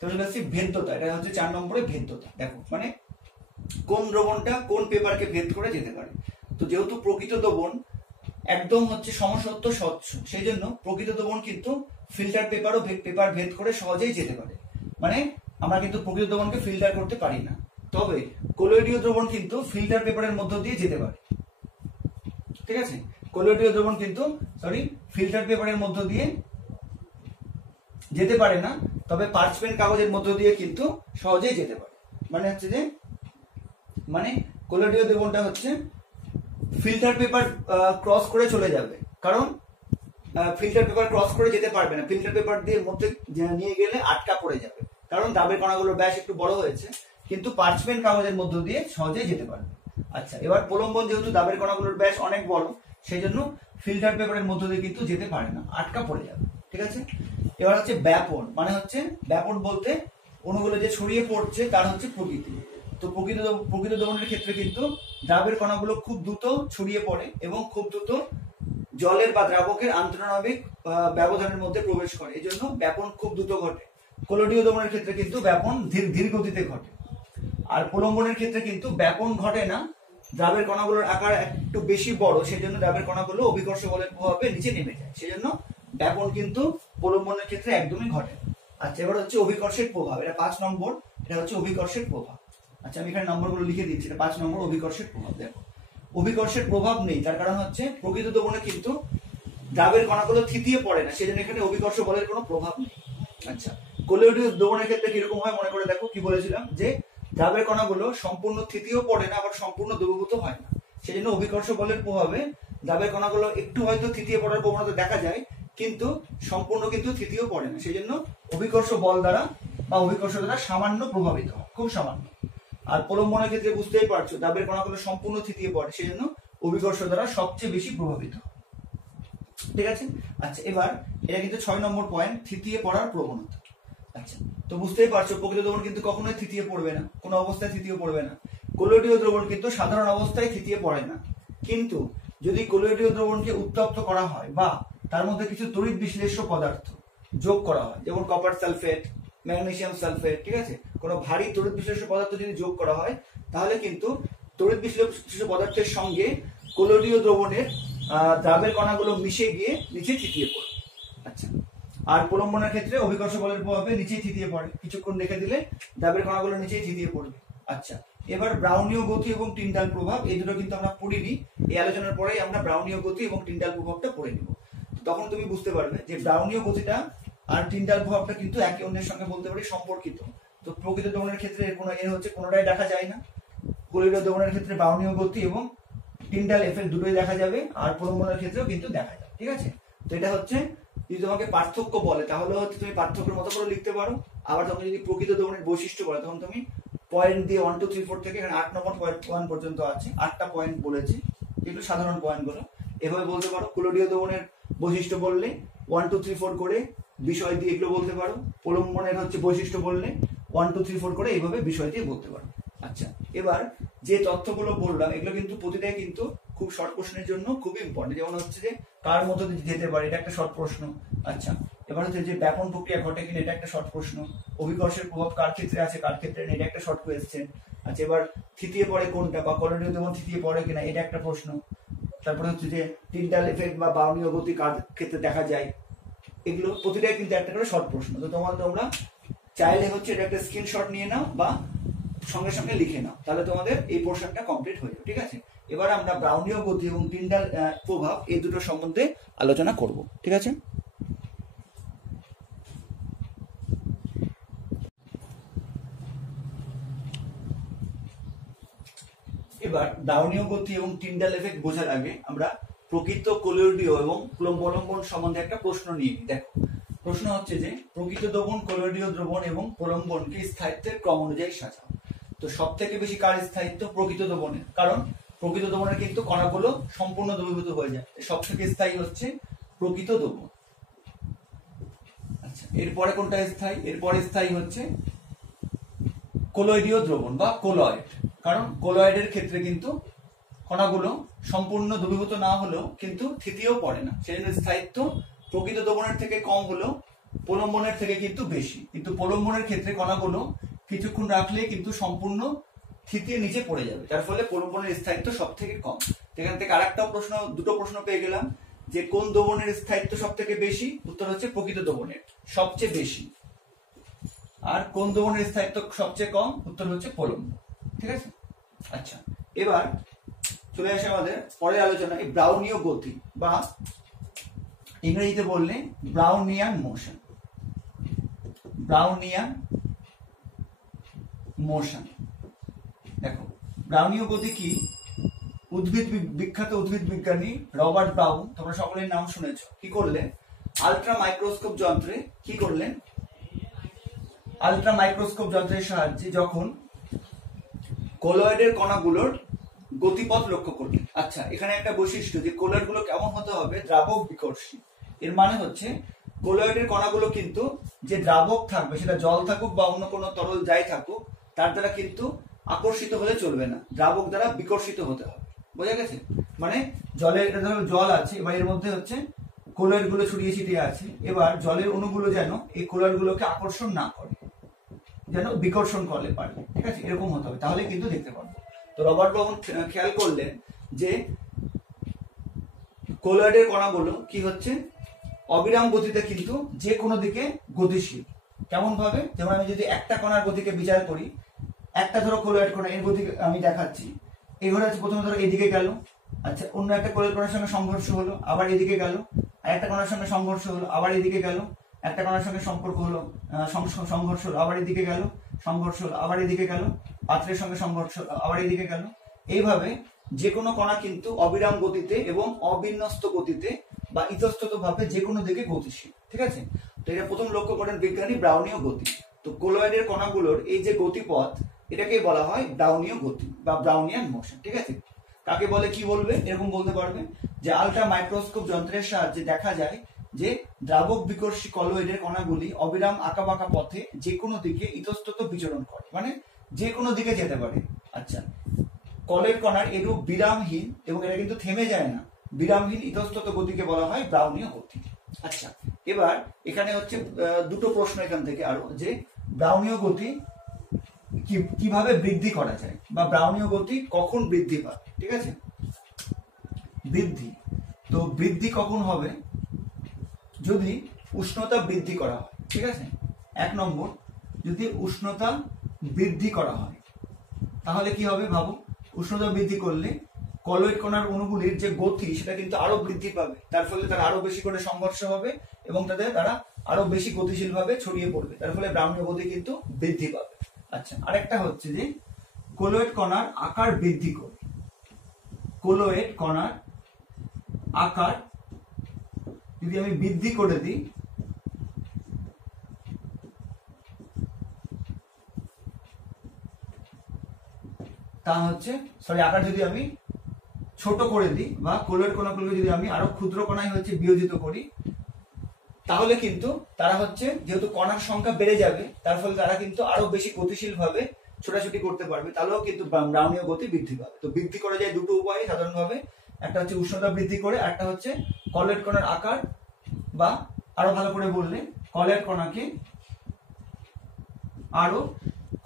চলে আসছি ভেদ্যতা। এটা হচ্ছে 4 নম্বরে ভেদ্যতা। দেখো, মানে কোন দ্রবণটা কোন পেপারকে ভেদ করে যেতে পারে। তো যেহেতু প্রকৃত দ্রবণ একদম হচ্ছে সমসত্ব স্বচ্ছ, সেই জন্য প্রকৃত দ্রবণ কিন্তু ফিল্টার পেপার ভেদ করে সহজেই যেতে পারে। মানে আমরা কিন্তু প্রকৃত দ্রবণকে ফিল্টার করতে পারি না, তবে কোলয়েডীয় দ্রবণ কিন্তু ফিল্টার পেপারের মধ্য দিয়ে যেতে পারে। ঠিক আছে, কোলয়েডীয় দ্রবণ কিন্তু ফিল্টার পেপারের মধ্য দিয়ে যেতে পারে না, তবে পার্চমেন্ট কাগজের মধ্য দিয়ে কিন্তু সহজেই যেতে পারে। মানে হচ্ছে যে কোলয়েডীয় দ্রবণটা হচ্ছে ফিল্টার পেপার ক্রস করে চলে যাবে, কারণ ফিল্টার পেপার ক্রস করে যেতে পারবে না, ফিল্টার পেপার দিয়ে মধ্যে নিয়ে গেলে আটকা পড়ে যাবে, কারণ দাবের কণাগুলোর ব্যাস একটু বড় হয়েছে, কিন্তু পার্চমেন্ট কাগজের মধ্য দিয়ে সহজে যেতে পারবে। আচ্ছা, এবার প্রলম্বন যেহেতু দাবের কণাগুলোর ব্যাস অনেক বড়, সেই জন্য ফিল্টার পেপারের মধ্য দিয়ে কিন্তু যেতে পারে না, আটকা পড়ে যাবে। ঠিক আছে, এবার হচ্ছে ব্যাপন, মানে হচ্ছে ব্যাপন বলতে অণুগুলো যে ছড়িয়ে পড়ছে তার হচ্ছে প্রকৃতি। তো প্রকৃত দমনের ক্ষেত্রে কিন্তু দ্রাবের কণাগুলো খুব দ্রুত ছড়িয়ে পড়ে এবং খুব দ্রুত জলের বা দ্রাবকের আন্তঃনাবিক ব্যবধানের মধ্যে প্রবেশ করে, এই জন্য ব্যাপন খুব দ্রুত ঘটে। কোলডীয় দমনের ক্ষেত্রে কিন্তু ব্যাপন ধীর গতিতে ঘটে। আর প্রলম্বনের ক্ষেত্রে কিন্তু ব্যাপন ঘটে না, দ্রাবের কণাগুলোর আকার একটু বেশি বড়, সেই জন্য দ্রাবের কণাগুলো অভিকর্ষ বলের প্রভাবে নিচে নেমে যায়, সেই জন্য ব্যাপন কিন্তু প্রলম্বনের ক্ষেত্রে একদমই ঘটে। আচ্ছা, এবার হচ্ছে অভিকর্ষের প্রভাব, এটা 5 নম্বর, এটা হচ্ছে অভিকর্ষের প্রভাব। আচ্ছা, আমি এখানে নম্বরগুলো লিখে দিচ্ছি, এটা 5 নম্বর অভিকর্ষের প্রভাব। দেখো, অভিকর্ষের প্রভাব নেই, তার কারণ হচ্ছে প্রকৃত দমনে কিন্তু দ্রাবের কণাগুলো থিতিয়ে পড়ে না, সেজন্য এখানে অভিকর্ষ বলের কোনো প্রভাব নেই। আচ্ছা, কোলডীয় দমনের ক্ষেত্রে কিরকম হয় মনে করে দেখো, কি বলেছিলাম যে দ্রাবের কণাগুলো সম্পূর্ণ থিতিয়েও পড়ে না, আবার সম্পূর্ণ দ্রবীভূত হয় না, সেজন্য অভিকর্ষ বলের প্রভাবে দ্রাবের কণাগুলো একটু হয়তো থিতিয়ে পড়ার প্রবণতা দেখা যায়, কিন্তু সম্পূর্ণ কিন্তু থিতিয়েও পড়ে না, সেই জন্য অভিকর্ষ বল দ্বারা বা অভিকর্ষ দ্বারা সামান্য প্রভাবিত হয়, খুব সামান্য। আর প্রলম্বনের ক্ষেত্রে বুঝতেই পারছো দ্রাবের কণাগুলো সম্পূর্ণ থিতিয়ে পড়ে, সেই জন্য অভিকর্ষ দ্বারা সবচেয়ে বেশি প্রভাবিত হয়। ঠিক আছে, আচ্ছা, এবার এটা কিন্তু 6 নম্বর পয়েন্ট, থিতিয়ে পড়ার প্রবণতা। আচ্ছা, তো বুঝতেই পারছো প্রকৃত দ্রবণ কিন্তু কখনোই থিতিয়ে পড়বে না, কোনো অবস্থায় থিতিয়ে পড়বে না। কোলডীয় দ্রবণ কিন্তু সাধারণ অবস্থায় থিতিয়ে পড়ে না, কিন্তু যদি কোলডীয় দ্রবণকে উত্তপ্ত করা হয় বা তার মধ্যে কিছু তড়িৎ বিশ্লেষ্য পদার্থ যোগ করা হয়, যেমন কপার সালফেট, ম্যাগনেসিয়াম সালফেট, ঠিক আছে, কোনো ভারী তড়িৎ বিশ্লেষ্য পদার্থ যদি যোগ করা হয়, তাহলে কিন্তু তড়িৎ বিশ্লেষ্য পদার্থের সঙ্গে কোলডীয় দ্রবণের দ্রাবের কণাগুলো মিশে গিয়ে নিচে থিতিয়ে পড়ে। আচ্ছা, আর প্রলম্বনের ক্ষেত্রে অভিকর্ষ বলের প্রভাবে নিচেই থিতিয়ে পড়ে, কিছুক্ষণ রেখে দিলে দ্রাবের কণাগুলো নিচেই থিতিয়ে পড়বে। আচ্ছা, এবার ব্রাউনীয় গতি এবং টিন্ডাল প্রভাব, এই দুটো কিন্তু আমরা পড়িনি, এই আলোচনার পরেই আমরা ব্রাউনীয় গতি এবং টিন্ডাল প্রভাবটা পড়ে নিব। তখন তুমি বুঝতে পারবে যে ব্রাউনীয় গতিটা আর টিন্ডাল প্রভাবটা কিন্তু একে অন্যের সঙ্গে বলতে পারি সম্পর্কিত। তো প্রকৃত দমনের ক্ষেত্রে কোনোটাই দেখা যায় না, কোলডীয় দমনের ক্ষেত্রে ব্রাউনীয় গতি এবং টিন্ডাল এফেক্ট দুটোই দেখা যাবে, আর প্রলম্বনের ক্ষেত্রেও কিন্তু দেখা যাবে। ঠিক আছে, তো এটা হচ্ছে যদি তোমাকে পার্থক্য বলে তাহলে হচ্ছে তুমি পার্থক্যের মতো করে লিখতে পারো, আবার তোমাকে যদি প্রকৃত দমনের বৈশিষ্ট্য বলে তখন তুমি পয়েন্ট দিয়ে 1 2 3 4 থেকে এখানে 8 নম্বর পয়েন্ট পর্যন্ত আছে, 8টা পয়েন্ট বলেছি, যেগুলো সাধারণ পয়েন্টগুলো এভাবে বলতে পারো। কোলডীয় দমনের বৈশিষ্ট্য বললে 1 2 3 4 করে বিষয় দিয়ে এগুলো বলতে পারো, প্রলম্বনের হচ্ছে বৈশিষ্ট্য বললে 1 2 3 4 করে এইভাবে বিষয় দিয়ে বলতে পারো। আচ্ছা, এবার যে তথ্যগুলো বললাম এগুলো কিন্তু প্রতিটাই কিন্তু খুব শর্ট প্রশ্নের জন্য খুবই ইম্পর্টেন্ট, যেমন হচ্ছে যে কার মধ্যে দিয়ে যেতে পারে, এটা একটা শর্ট প্রশ্ন। আচ্ছা, এবার হচ্ছে যে ব্যাপন প্রক্রিয়া ঘটে কিনা, এটা একটা শর্ট প্রশ্ন। অভিকর্ষের প্রভাব কার ক্ষেত্রে আছে কার ক্ষেত্রে নেই, এটা একটা শর্ট কোয়েশ্চেন। আচ্ছা, এবার থিতিয়ে পড়ে কোনটা বা কোলডীয় দমন থিতিয়ে পড়ে কিনা, এটা একটা প্রশ্ন। তারপরে হচ্ছে যে টিন্ডাল এফেক্ট বা ব্রাউনীয় গতি কার ক্ষেত্রে দেখা যায়, এগুলো প্রতিটাই কিন্তু একটা করে শর্ট প্রশ্ন। তো তোমরা চাইলে হচ্ছে এটা একটা স্ক্রিনশট নিয়ে নাও বা সঙ্গে সঙ্গে লিখে নাও, তাহলে তোমাদের এই পোর্শনটা কমপ্লিট হয়ে যাবে। ঠিক আছে, এবার আমরা ব্রাউনীয় গতি এবং টিন্ডাল প্রভাব এই দুটো সম্বন্ধে আলোচনা করব। ঠিক আছে, এবার ব্রাউনীয় গতি এবং টিন্ডাল এফেক্ট বোঝার আগে আমরা প্রকৃত কোলডীয় এবং প্রলম্বন সম্বন্ধে একটা প্রশ্ন নিয়ে নিই। দেখো, প্রশ্ন হচ্ছে যে প্রকৃত দ্রবণ, কোলডীয় দ্রবণ এবং প্রলম্বনকে স্থায়িত্বের ক্রম অনুযায়ী সাজাও। তো সব থেকে বেশি কার স্থায়িত্ব? প্রকৃত দ্রবণের, কারণ প্রকৃত দ্রবণের কিন্তু কণাগুলো সম্পূর্ণ দ্রবীভূত হয়ে যায়, সব থেকে স্থায়ী হচ্ছে প্রকৃত দ্রবণ। আচ্ছা, এরপরে কোনটা স্থায়ী? এরপরে স্থায়ী হচ্ছে কোলয়েডীয় দ্রবণ বা কোলয়েড, কারণ কোলয়েডের ক্ষেত্রে কিন্তু কণাগুলো সম্পূর্ণ দ্রবীভূত না হলেও কিন্তু থিতিয়েও পড়ে না, সেজন্য স্থায়িত্ব প্রকৃত দ্রবণের থেকে কম হলেও প্রলম্বনের থেকে কিন্তু বেশি। কিন্তু প্রলম্বনের ক্ষেত্রে কণাগুলো কিছুক্ষণ রাখলে কিন্তু সম্পূর্ণ থিতিয়ে নিচে পড়ে যাবে, যার ফলে প্রলম্বনের স্থায়িত্ব সব থেকে কম। এখান থেকে আরেকটা প্রশ্ন, দুটো প্রশ্ন পেয়ে গেলাম যে কোন দ্রবণের স্থায়িত্ব সব থেকে বেশি? উত্তর হচ্ছে প্রকৃত দ্রবণের সবচেয়ে বেশি। আর কোন দ্রবণের স্থায়িত্ব সবচেয়ে কম? উত্তর হচ্ছে প্রলম্ব। ঠিক আছে, আচ্ছা, এবার চলে আসে আমাদের পরের আলোচনা, এই ব্রাউনীয় গতি বা ইংরেজিতে বললে ব্রাউনিয়ান মোশন। ব্রাউনিয়ান মোশন, দেখো ব্রাউনীয় গতি কি? বিখ্যাত উদ্ভিদ বিজ্ঞানী রবার্ট ব্রাউন, তোমরা সকলের নাম শুনেছো, কি করলেন? আলট্রা মাইক্রোস্কোপ যন্ত্রে কি করলেন? আলট্রা মাইক্রোস্কোপ যন্ত্রের সাহায্যে যখন কলয়েডের কণাগুলোর গতিপথ লক্ষ্য করলেন। আচ্ছা, এখানে একটা বৈশিষ্ট্য যে কলয়েড গুলো কেমন হতে হবে? দ্রাবক বিকর্ষী। এর মানে হচ্ছে কলয়েডের কণাগুলো কিন্তু যে দ্রাবক থাকবে, সেটা জল থাকুক বা অন্য কোনো তরল যাই থাকুক, তার দ্বারা কিন্তু আকর্ষিত হলে চলবে না, দ্রাবক দ্বারা বিকর্ষিত হতে হবে। বোঝা গেছে? মানে জলের, এটা ধরো জল আছে, এবার এর মধ্যে হচ্ছে কলয়েড গুলো ছড়িয়ে ছিটিয়ে আছে, এবার জলের অণুগুলো যেন এই কলয়েড গুলোকে আকর্ষণ না করে, যেন বিকর্ষণ করলে পারে। ঠিক আছে, এরকম হতে হবে, তাহলে কিন্তু দেখতে পারবো। তো রবার্ট ব্রাউন খেয়াল করলেন যে কলয়েডের কণাগুলো কি হচ্ছে, অবিরাম গতিতে কিন্তু যে কোনো দিকে গতিশীল। কেমন ভাবে? যেমন আমি যদি একটা কণার গতিকে বিচার করি, একটা ধরো কলয়েড কণা, এর গতি আমি দেখাচ্ছি, এই ঘরে আছে, প্রথমে ধরো এদিকে গেল, আচ্ছা অন্য একটা কলয়েড কণার সঙ্গে সংঘর্ষ হলো, আবার এদিকে গেল, আর একটা কণার সঙ্গে সংঘর্ষ হলো, আবার এদিকে গেল, একটা কণার সঙ্গে সম্পর্ক হলো, সংঘর্ষ হলো, আবার এদিকে গেল, সংঘর্ষ হলো, আবার এদিকে গেল, পাত্রের সঙ্গে সংঘর্ষ হলো, আবার এদিকে গেল। এইভাবে যে কোনো কণা কিন্তু অবিরাম গতিতে এবং অবিন্যস্ত গতিতে বা ইতস্তত ভাবে যে কোনো দিকে গতিশীল। ঠিক আছে, তো এটা প্রথম লক্ষ্য করেন বিজ্ঞানী ব্রাউনীয় গতি। তো কলয়েডের কণাগুলোর এই যে গতিপথ, এটাকে বলা হয় ব্রাউনীয় গতি বা ব্রাউনিয়ান মোশন। ঠিক আছে, কাকে বলে কি বলবে? এরকম বলতে পারবে যে আলট্রা মাইক্রোস্কোপ যন্ত্রের সাহায্যে দেখা যায় যে দ্রাবক বিকর্ষী কলয়েডের কণাগুলি অবিরাম আঁকাবাঁকা পথে যে কোনো দিকে ইতস্তত বিচরণ করে, মানে যে কোনো দিকে যেতে পারে। আচ্ছা, কলয়েড কণার এরূপ বিরামহীন, এবং এটা কিন্তু থেমে যায় না, বিরামহীন ইতস্তত গতিকে বলা হয় ব্রাউনীয় গতি। আচ্ছা, এবার এখানে হচ্ছে দুটো প্রশ্ন এখান থেকে আরো, যে ব্রাউনীয় গতি কিভাবে বৃদ্ধি করা যায়, বা ব্রাউনীয় গতি কখন বৃদ্ধি পায়? ঠিক আছে, বৃদ্ধি তো বৃদ্ধি কখন হবে? যদি উষ্ণতা বৃদ্ধি করা হয়। ঠিক আছে, 1 নম্বর, যদি উষ্ণতা বৃদ্ধি করা হয় তাহলে কি হবে ভাবো? উষ্ণতা বৃদ্ধি করলে কলয়েড কণার অণুগুলির যে গতি, সেটা কিন্তু আরো বৃদ্ধি পাবে, তার ফলে তারা আরো বেশি করে সংঘর্ষ হবে এবং তারা আরো বেশি গতিশীল ভাবে ছড়িয়ে পড়বে, তার ফলে ব্রাউনীয় গতি কিন্তু বৃদ্ধি পাবে। আচ্ছা, আরেকটা হচ্ছে যে কলয়েড কণার আকার বৃদ্ধি করে। কলয়েড কণার আকার যদি আমি বৃদ্ধি করে দিই, তা হচ্ছে আকার যদি আমি ছোট করে দিই, বা কলয়েড কণাগুলোকে যদি আমি আরো ক্ষুদ্র কণায় হচ্ছে বিয়োজিত করি, তাহলে কিন্তু তারা হচ্ছে, যেহেতু কণার সংখ্যা বেড়ে যাবে, তার ফলে তারা কিন্তু আরো বেশি গতিশীল ভাবে ছোটাছুটি করতে পারবে, তাহলেও কিন্তু ব্রাউনীয় গতি বৃদ্ধি পাবে। তো বৃদ্ধি করা যায় দুটো উপায়ে সাধারণভাবে, একটা হচ্ছে উষ্ণতা বৃদ্ধি করে, একটা হচ্ছে কলয়েড কণার আকার, বা আরো ভালো করে বললে কলয়েড কণাকে আরো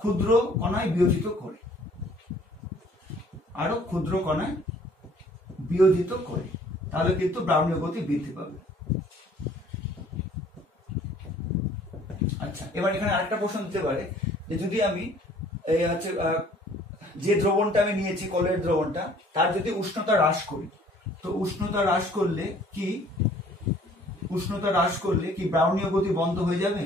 ক্ষুদ্র কণায় বিয়োজিত করে, আরো ক্ষুদ্র কণায় বিয়োজিত করে, তাহলে কিন্তু ব্রাউনীয় গতি বৃদ্ধি পাবে। আচ্ছা, এবার এখানে আরেকটা প্রশ্ন দিতে পারে যে যদি আমি হচ্ছে যে দ্রবণটা আমি নিয়েছি, কলয়েড দ্রবণটা, তার যদি উষ্ণতা হ্রাস করি, তো উষ্ণতা হ্রাস করলে কি ব্রাউনীয় গতি বন্ধ হয়ে যাবে?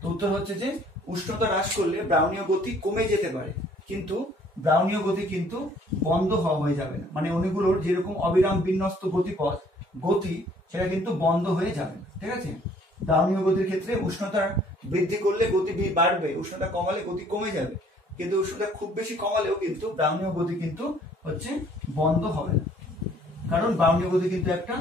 তো উত্তর হচ্ছে যে উষ্ণতা হ্রাস করলে ব্রাউনীয় গতি কমে যেতে পারে, কিন্তু ব্রাউনীয় গতি কিন্তু বন্ধ হয়ে যাবে না, মানে অণুগুলোর যেরকম অবিরাম বিন্যস্ত গতি সেটা কিন্তু বন্ধ হয়ে যাবে না। ঠিক আছে, ব্রাউনীয় গতির ক্ষেত্রে উষ্ণতা বৃদ্ধি করলে গতি বাড়বে, উষ্ণতা কমালে গতি কমে যাবে, কিন্তু উষ্ণতা খুব বেশি কমালেও কিন্তু ব্রাউনীয় গতি কিন্তু হচ্ছে বন্ধ হবে না, কারণ ব্রাউনীয় গতি কিন্তু একটা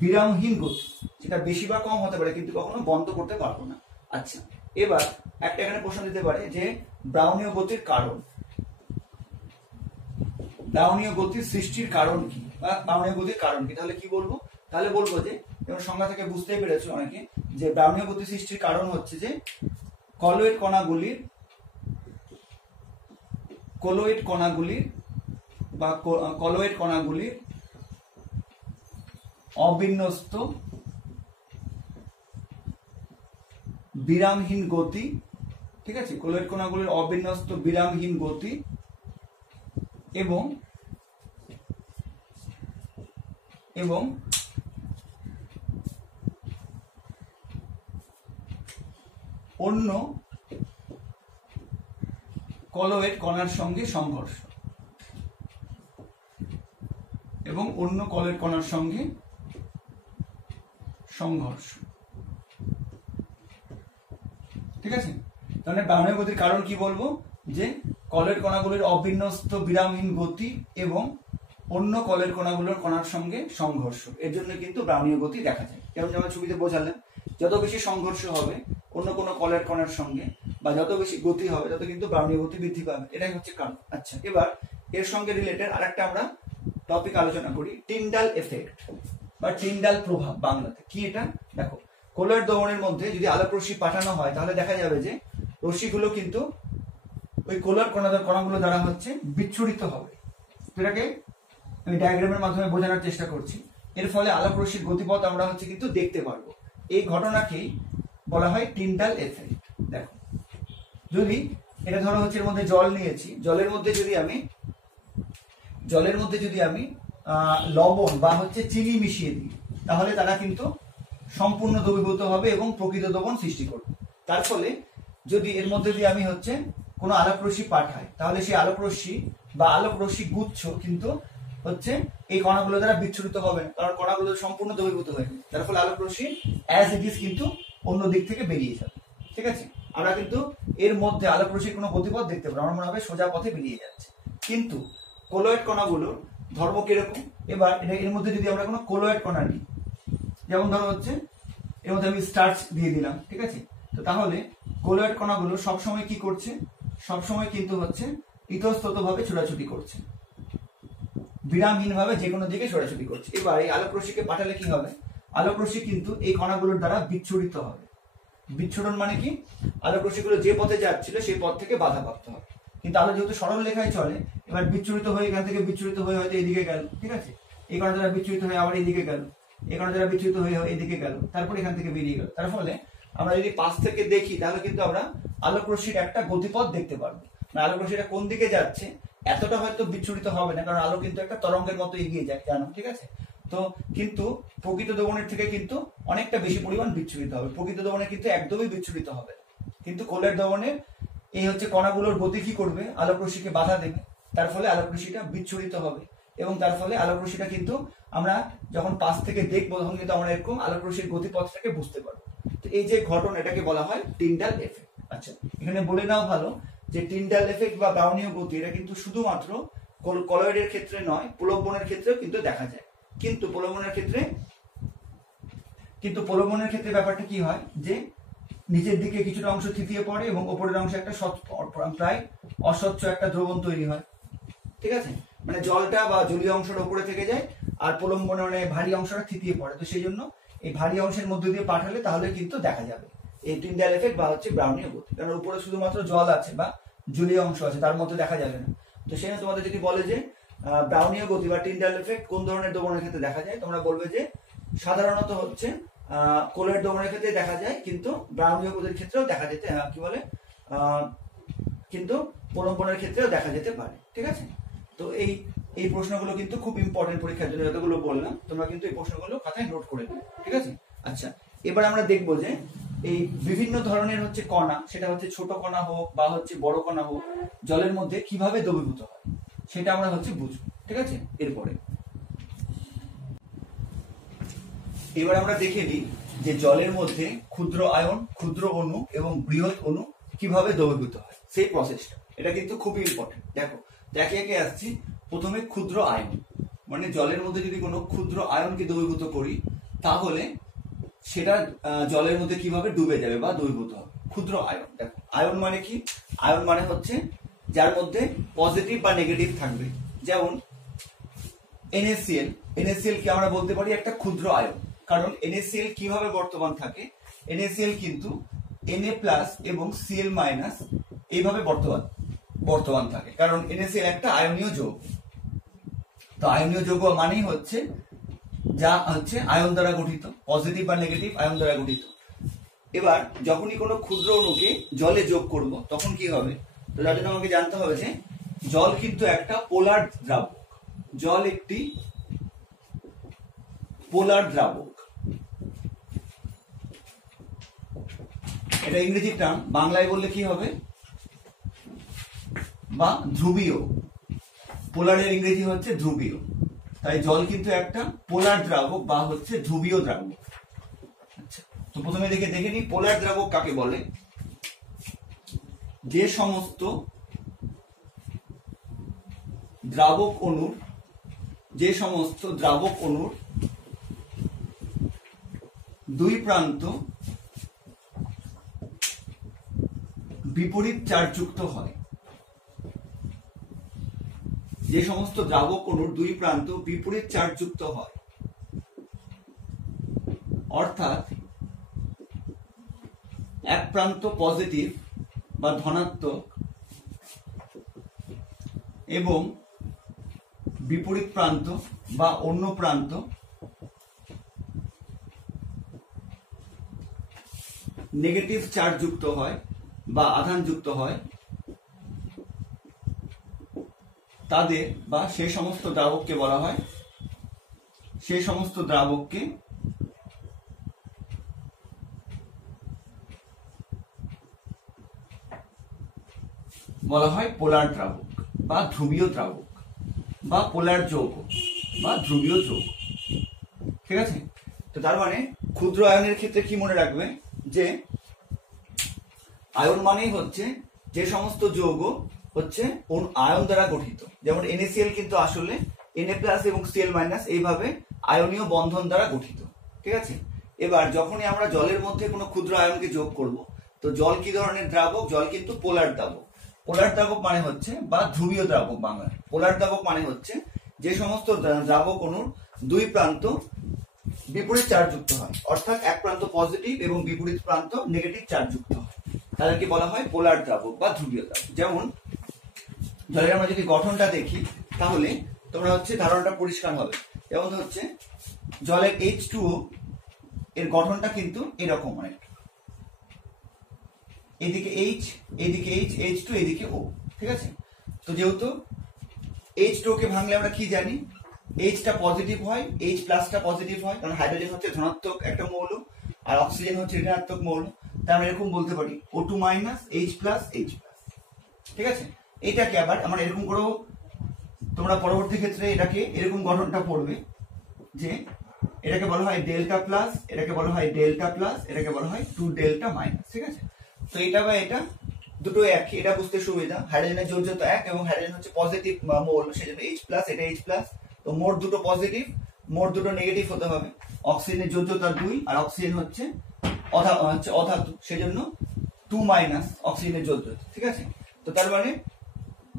বিরামহীন গতি, সেটা বেশি বা কম হতে পারে, কিন্তু কখনো বন্ধ করতে পারবো না। আচ্ছা, এবার একটা এখানে প্রশ্ন দিতে পারে যে ব্রাউনীয় গতির কারণ, ব্রাউনীয় গতির সৃষ্টির কারণ কি, বা ব্রাউনীয় গতির কারণ কি? তাহলে কি বলবো? তাহলে বলবো যে, যেমন সংজ্ঞা থেকে বুঝতেই পেরেছো অনেকে, যে ব্রাউনীয় গতি সৃষ্টির কারণ হচ্ছে যে কলয়েড কণাগুলির অবিন্যস্ত বিরামহীন গতি। ঠিক আছে, কলয়েড কণাগুলির অবিন্যস্ত বিরামহীন গতি এবং অন্য কলয়েড কণার সঙ্গে সংঘর্ষ। এবং অন্য কলের কণার সঙ্গে সংঘর্ষ। ঠিক আছে, তাহলে ব্রাউনীয় গতির কারণ কি বলবো, যে কলের কণাগুলির অবিন্যস্ত বিরামহীন গতি এবং অন্য কলের কণার সঙ্গে সংঘর্ষ, এর জন্য কিন্তু ব্রাউনীয় গতি দেখা যায়। যেমন যেমন ছবিতে বোঝালেন, যত বেশি সংঘর্ষ হবে অন্য কোনো কলের কণার সঙ্গে বা যত বেশি গতি হবে তত কিন্তু ব্রাউনীয় গতি বৃদ্ধি পাবে, এটাই হচ্ছে কারণ। আচ্ছা, এবার এর সঙ্গে রিলেটেড আরেকটা আমরা টপিক আলোচনা করি, টিন্ডাল এফেক্ট বা টিন্ডাল প্রভাব। বাংলাতে কি এটা, দেখো কলোয়েড দমনের মধ্যে যদি আলোক রশ্মি পাঠানো হয় তাহলে দেখা যাবে যে রশ্মিগুলো কিন্তু ওই কলোয়েড কণাগুলো দ্বারা হচ্ছে বিচ্ছুরিত হবে। এটাকে আমি ডায়াগ্রামের মাধ্যমে বোঝানোর চেষ্টা করছি। এর ফলে আলোক রশ্মির গতিপথ আমরা হচ্ছে কিন্তু দেখতে পারবো। এই ঘটনাকেই বলা হয় টিন্ডাল এফেক্ট। দেখো, যদি এটা ধরো হচ্ছে এর মধ্যে জল নিয়েছি, জলের মধ্যে যদি আমি লবণ বা হচ্ছে চিনি মিশিয়ে দিই তাহলে তারা কিন্তু সম্পূর্ণ দ্রবীভূত হবে এবং প্রকৃত দ্রবণ সৃষ্টি করবে। তার ফলে যদি এর মধ্যে দিয়ে আমি হচ্ছে কোনো আলোক রশ্মি পাঠাই তাহলে সেই আলোক রশ্মি বা আলোক রশ্মি গুচ্ছ কিন্তু হচ্ছে এই কণাগুলো দ্বারা বিচ্ছুরিত হবে না, কারণ কণাগুলো সম্পূর্ণ দ্রবীভূত হয়ে যাবে। তার ফলে আলোক রশ্মি অ্যাজ ইট ইজ কিন্তু অন্য দিক থেকে বেরিয়ে যাবে। ঠিক আছে, আমরা কিন্তু এর মধ্যে আলোক রশ্মির কোনো গতিপথ দেখতে পাবো, আমার মনে হবে সোজা পথে বেরিয়ে যাচ্ছে। কিন্তু কলোয়েড কণাগুলোর ধর্ম কিরকম, এবার এর মধ্যে যদি আমরা কোনো কলোয়েড কণা নিই, যেমন ধরো হচ্ছে এর মধ্যে আমি স্টার্চ দিয়ে দিলাম, ঠিক আছে, তো তাহলে কলোয়েড কণাগুলো সবসময় কি করছে, সবসময় কিন্তু হচ্ছে ইতস্তত ভাবে ছোটাছুটি করছে, বিরামহীন ভাবে যে কোনো দিকে ছোটাছুটি করছে। এবার এই আলোক রশ্মিকে পাঠালে কি হবে, আলোক রশ্মি কিন্তু এই কণাগুলোর দ্বারা বিচ্ছুরিত হবে। বিচ্ছুরণ মানে কি, আলোক রশ্মিগুলো যে পথে যাচ্ছিল সেই পথ থেকে বাধাপ্রাপ্ত হবে। কিন্তু আলো যেহেতু সরল রেখায় চলে, এবার বিচ্ছুরিত হয়ে এখান থেকে বিচ্ছুরিত হয়ে হয়তো এদিকে গেল, ঠিক আছে, এই কণা দ্বারা বিচ্ছুরিত হয়ে আবার এদিকে গেল, এই কণা দ্বারা বিচ্ছুরিত হয়ে এদিকে গেল, তারপর এখান থেকে বেরিয়ে গেল। তার ফলে আমরা যদি পাশ থেকে দেখি তাহলে কিন্তু আমরা আলোক রশ্মির একটা গতিপথ দেখতে পারবো। মানে আলোক রশ্মিটা কোন দিকে যাচ্ছে এতটা হয়তো বিচ্ছুরিত হবে না, কারণ আলো কিন্তু একটা তরঙ্গের মতো এগিয়ে যায়, জানো, ঠিক আছে। তো কিন্তু প্রকৃত দ্রবণের থেকে কিন্তু অনেকটা বেশি পরিমাণ বিচ্ছুরিত হবে। প্রকৃত দ্রবণে কিন্তু একদমই বিচ্ছুরিত হবে, কিন্তু কলোয়েড দ্রবণের এই হচ্ছে কণাগুলোর গতি কি করবে, আলোক রশ্মিকে বাধা দেবে, তার ফলে আলোক রশ্মিটা বিচ্ছুরিত হবে এবং তার ফলে আলোক রশ্মিটা কিন্তু আমরা যখন পাশ থেকে দেখবো তখন কিন্তু আমরা এরকম আলোক রশ্মির গতিপথটাকে বুঝতে পারবো। তো এই যে ঘটনা, এটাকে বলা হয় টিন্ডাল এফেক্ট। আচ্ছা, এখানে বলে নাও ভালো যে টিন্ডাল এফেক্ট বা ব্রাউনীয় গতি এটা কিন্তু শুধুমাত্র কলোয়েডের ক্ষেত্রে নয়, প্রলোভনের ক্ষেত্রেও কিন্তু দেখা যায়। কিন্তু প্রলোভনের ক্ষেত্রে ব্যাপারটা কি হয়, যে নিচের দিকে কিছুটা অংশ থিতিয়ে পড়ে এবং উপরের অংশে একটা প্রায় অস্বচ্ছ একটা দ্রবণ তৈরি হয়। ঠিক আছে, মানে জলটা বা জলীয় অংশটা উপরে থেকে যায় আর প্রলম্বনে ভারী অংশটা থিতিয়ে পড়ে। তো সেই জন্য এই ভারী অংশের মধ্যে দিয়ে পাঠালে তাহলে কিন্তু দেখা যাবে এই টিন্ডাল এফেক্ট বা হচ্ছে ব্রাউনীয় গতি, কারণ উপরে শুধুমাত্র জল আছে বা জলীয় অংশ আছে, তার মধ্যে দেখা যাবে না। তো সেখানে তোমাদের যদি বলে যে ব্রাউনীয় গতি বা টিন্ডাল এফেক্ট কোন ধরনের দ্রবণের ক্ষেত্রে দেখা যায়, তোমরা বলবে যে সাধারণত হচ্ছে কলোয়েড দ্রবণের ক্ষেত্রে দেখা যায়, কিন্তু ব্রাউনীয় গতির ক্ষেত্রেও দেখা যেতে কিন্তু প্রলম্বনের ক্ষেত্রেও দেখা যেতে পারে। ঠিক আছে, তো এই প্রশ্নগুলো কিন্তু খুব ইম্পর্টেন্ট পরীক্ষার জন্য, যতগুলো বললাম তোমরা কিন্তু এই প্রশ্নগুলো খাতায় নোট করে নেবে। ঠিক আছে, আচ্ছা, এবার আমরা দেখবো যে এই বিভিন্ন ধরনের হচ্ছে কণা, সেটা হচ্ছে ছোট কণা হোক বা হচ্ছে বড় কণা হোক, জলের মধ্যে কিভাবে দ্রবীভূত হয় সেটা আমরা হচ্ছে বুঝবো। ঠিক আছে, এবার আমরা দেখে নিই যে জলের মধ্যে ক্ষুদ্র আয়ন, ক্ষুদ্র অণু এবং বৃহৎ অণু কিভাবে দ্রবীভূত হয়, সেই প্রসেসটা। এটা কিন্তু খুবই ইম্পর্টেন্ট। দেখো, একে একে আসছি। প্রথমে ক্ষুদ্র আয়ন, মানে জলের মধ্যে যদি কোনো ক্ষুদ্র আয়নকে দ্রবীভূত করি তাহলে সেটা জলের মধ্যে কিভাবে ডুবে যাবে বা দ্রবীভূত হবে। ক্ষুদ্র আয়ন, দেখো আয়ন মানে কি, আয়ন মানে হচ্ছে যার মধ্যে পজিটিভ বা নেগেটিভ থাকবে। যেমন NaCl কি আমরা বলতে পারি একটা ক্ষুদ্র আয়ন, কারণ NaCl কিভাবে বর্তমান থাকে, NaCl কিন্তু Na+ এবং Cl- এইভাবে বর্তমান থাকে, কারণ NaCl একটা আয়নীয় যৌগ। তো আয়নীয় যৌগ মানেই হচ্ছে যা হচ্ছে আয়ন দ্বারা গঠিত, পজিটিভ বা নেগেটিভ আয়ন দ্বারা গঠিত। এবার যখনই কোনো ক্ষুদ্র অণুকে জলে যোগ করব তখন কি হবে, তো তার জন্য আমাকে জানতে হবে যে জল কিন্তু একটা পোলার দ্রাবক, জল একটি পোলার দ্রাবক। এটা ইংরেজি টার্ম, বাংলায় বললে কি হবে, বা ধ্রুবীয়। পোলারের ইংরেজি হচ্ছে ধ্রুবীয়। তাই জল কিন্তু একটা পোলার দ্রাবক বা হচ্ছে ধ্রুবীয় দ্রাবক। আচ্ছা, তো প্রথমে দেখে নিই পোলার দ্রাবক কাকে বলে। যে সমস্ত দ্রাবক অণুর দুই প্রান্ত বিপরীত চার্জযুক্ত হয়, যে সমস্ত দ্রাবক অণুর দুই প্রান্ত বিপরীত চার্জযুক্ত হয়, অর্থাৎ এক প্রান্ত পজিটিভ বা ধনাত্মক এবং বিপরীত প্রান্ত বা অন্য প্রান্ত নেগেটিভ চার্জ যুক্ত হয় বা আধান যুক্ত হয়, তাদের বা সেই সমস্ত দ্রাবককে বলা হয় পোলার দ্রাবক বা ধ্রুবীয় দ্রাবক বা পোলার যৌগ বা ধ্রুবীয় যৌগ। ঠিক আছে, তো তার মানে ক্ষুদ্র আয়নের ক্ষেত্রে কি মনে রাখবে যে আয়ন মানেই হচ্ছে যে সমস্ত যৌগ হচ্ছে আয়ন দ্বারা গঠিত। যেমন NaCl কিন্তু আসলে Na+ এবং Cl- এইভাবে আয়নীয় বন্ধন দ্বারা গঠিত। ঠিক আছে, এবার যখনই আমরা জলের মধ্যে কোনো ক্ষুদ্র আয়নকে যোগ করব, তো জল কি ধরনের দ্রাবক? জল কিন্তু পোলার দ্রাবক। পোলার দ্রাবক মানে হচ্ছে বা ধ্রুবীয় দ্রাবক বাংলায়। পোলার দ্রাবক মানে হচ্ছে যে সমস্ত দ্রাবক অণুর দুই প্রান্ত বিপরীত চার্জ যুক্ত হয়, অর্থাৎ এক প্রান্ত পজিটিভ এবং বিপরীত প্রান্ত নেগেটিভ চার্জ যুক্ত হয়, তাদেরকে বলা হয় পোলার দ্রাবক বা ধ্রুবীয় দ্রাবক। যেমন জলের আমরা যদি গঠনটা দেখি তাহলে তোমরা হচ্ছে ধারণাটা পরিষ্কার হবে। যেমন হচ্ছে জলের H2O এর গঠনটা কিন্তু এরকম অনেকটা, এদিকে H, এদিকে H, H2, এদিকে O। ঠিক আছে, তো যেহেতু H2O কে ভাঙলে আমরা কি জানি, H টা পজিটিভ হয়, H+ টা পজিটিভ হয়, কারণ হাইড্রোজেন হচ্ছে ধনাত্মক একটা মৌল আর অক্সিজেন হচ্ছে ঋণাত্মক মৌল। তাই আমরা এরকম বলতে পারি O2- H+H+। ঠিক আছে, এটাকে আবার আমরা এরকম করেও তোমরা পরবর্তী ক্ষেত্রে এটাকে এরকম গঠনটা পড়বে যে এটাকে বলা হয় ডেল্টা প্লাস, এটাকে বলা হয় ডেল্টা প্লাস, এটাকে বলা হয় 2 ডেল্টা মাইনাস। ঠিক আছে, তো এটা বা এটা দুটো একই, এটা বুঝতে সুবিধা। হাইড্রোজেনের যোজ্যতা এক এবং হাইড্রোজেন হচ্ছে পজিটিভ মৌল, সেজন্য H+, এটা H+। তো মোট দুটো পজিটিভ, মোট দুটো নেগেটিভ হতে হবে। অক্সিজেনের যোজ্যতা 2 আর অক্সিজেন হচ্ছে অধাতু, সেজন্য 2- অক্সিজেনের যোজ্যতা। ঠিক আছে, তো তার মানে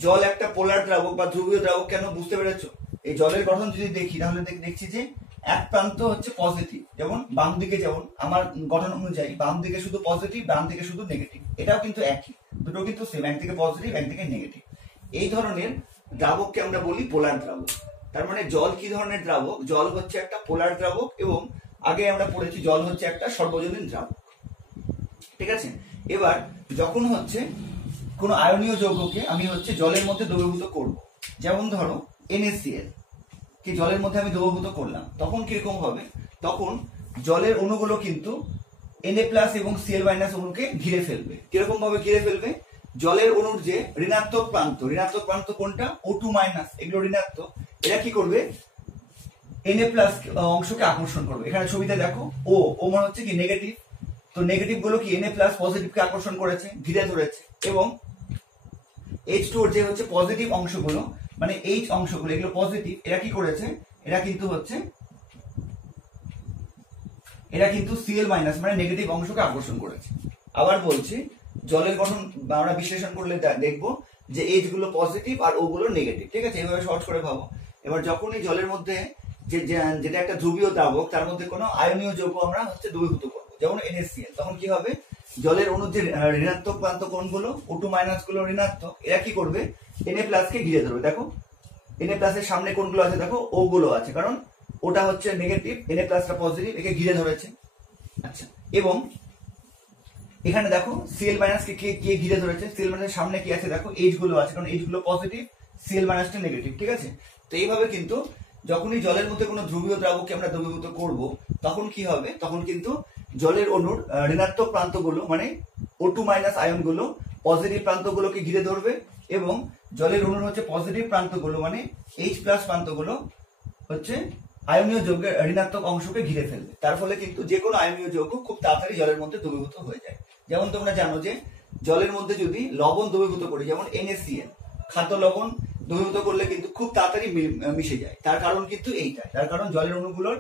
জল একটা পোলার দ্রাবক বা ধ্রুবীয় দ্রাবক। কেন বুঝতে পেরেছো? এই জলের গঠন যদি দেখি তাহলে দেখছি যে এক প্রান্ত হচ্ছে পজিটিভ, যেমন বাম দিকে, যেমন আমার গঠন অনুযায়ী বাম দিকে শুধু পজিটিভ, ডান দিকে শুধু নেগেটিভ। এটাও কিন্তু একই, দুটো কিন্তু সেম, একদিকে পজিটিভ একদিকে নেগেটিভ। এই ধরনের দ্রাবককে আমরা বলি পোলার দ্রাবক। তার মানে জল কি ধরনের দ্রাবক? জল হচ্ছে একটা পোলার দ্রাবক এবং আগে আমরা পড়েছি জল হচ্ছে একটা সর্বজনীন দ্রাবক। ঠিক আছে, এবার যখন হচ্ছে কোন আয়নীয় যৌগকে আমি হচ্ছে জলের মধ্যে দ্রবীভূত করব, যেমন ধরো NaCl কি জলের মধ্যে আমি দ্রবীভূত করলাম, তখন কিরকম হবে? তখন জলের অণুগুলো কিন্তু Na+ এবং Cl- অণুকে ঘিরে ফেলবে। কিরকম ভাবে ঘিরে ফেলবে? জলের অণুর যে ঋণাত্মক প্রান্ত কোনটা? O2-, এগুলো ঋণাত্মক। এরা কি করবে? Na+ অংশকে আকর্ষণ করবে। এখানে ছবিতে দেখো ও মানে হচ্ছে কি নেগেটিভ, তো নেগেটিভ গুলো কি Na+ পজিটিভকে আকর্ষণ করেছে, ঘিরে ধরেছে, এবং H2 যে হচ্ছে পজিটিভ অংশগুলো মানে H অংশগুলো এগুলো পজিটিভ, এরা কি করেছে? এরা কিন্তু Cl- মানে নেগেটিভ অংশকে আকর্ষণ করেছে। আবার বলছি, জলের গঠন আমরা বিশ্লেষণ করলে দেখবো যে H গুলো পজিটিভ আর O গুলো নেগেটিভ। ঠিক আছে, এইভাবে সহজ করে ভাবো। এবার যখনই জলের মধ্যে যেটা একটা ধ্রুবীয় দ্রাবক, তার মধ্যে কোনো আয়নীয় যৌগ আমরা হচ্ছে দ্রবীভূত করবো, যেমন NaCl, তখন কি হবে? জলের অণুর যে ঋণাত্মক প্রান্ত কোনগুলো O2- গুলো ঋণাত্মক, এরা কি করবে? Na+ কে ঘিরে ধরবে। দেখো Na+ এর সামনে কোনগুলো আছে? দেখো O গুলো আছে, কারণ ওটা হচ্ছে নেগেটিভ, Na+ টা পজিটিভ, একে ঘিরে ধরেছে। আচ্ছা, এবং এখানে দেখো Cl- কে ঘিরে ধরেছে? Cl- এর সামনে কি আছে? দেখো H গুলো আছে, কারণ H গুলো পজিটিভ, Cl- টা নেগেটিভ। ঠিক আছে, তো এইভাবে কিন্তু যখনই জলের মধ্যে কোনো ধ্রুবীয় দ্রাবককে আমরা দ্রবীভূত করব, তখন কি হবে? তখন কিন্তু জলের অণুর ঋণাত্মক প্রান্তগুলো মানে O2- আয়নগুলো পজিটিভ প্রান্তগুলোকে ঘিরে ধরবে এবং জলের অণুর হচ্ছে পজিটিভ প্রান্তগুলো মানে H+ প্রান্তগুলো হচ্ছে আয়নীয় যৌগের ঋণাত্মক অংশকে ঘিরে ফেলবে। তার ফলে কিন্তু যে কোনো আয়নীয় যৌগ খুব তাড়াতাড়ি জলের মধ্যে দ্রবীভূত হয়ে যায়। যেমন তোমরা জানো যে জলের মধ্যে যদি লবণ দ্রবীভূত করি, যেমন NaCl, খাদ্য লবণ দ্রবীভূত করলে কিন্তু খুব তাড়াতাড়ি মিশে যায়। তার কারণ কিন্তু এইটা, তার কারণ জলের অণুগুলোর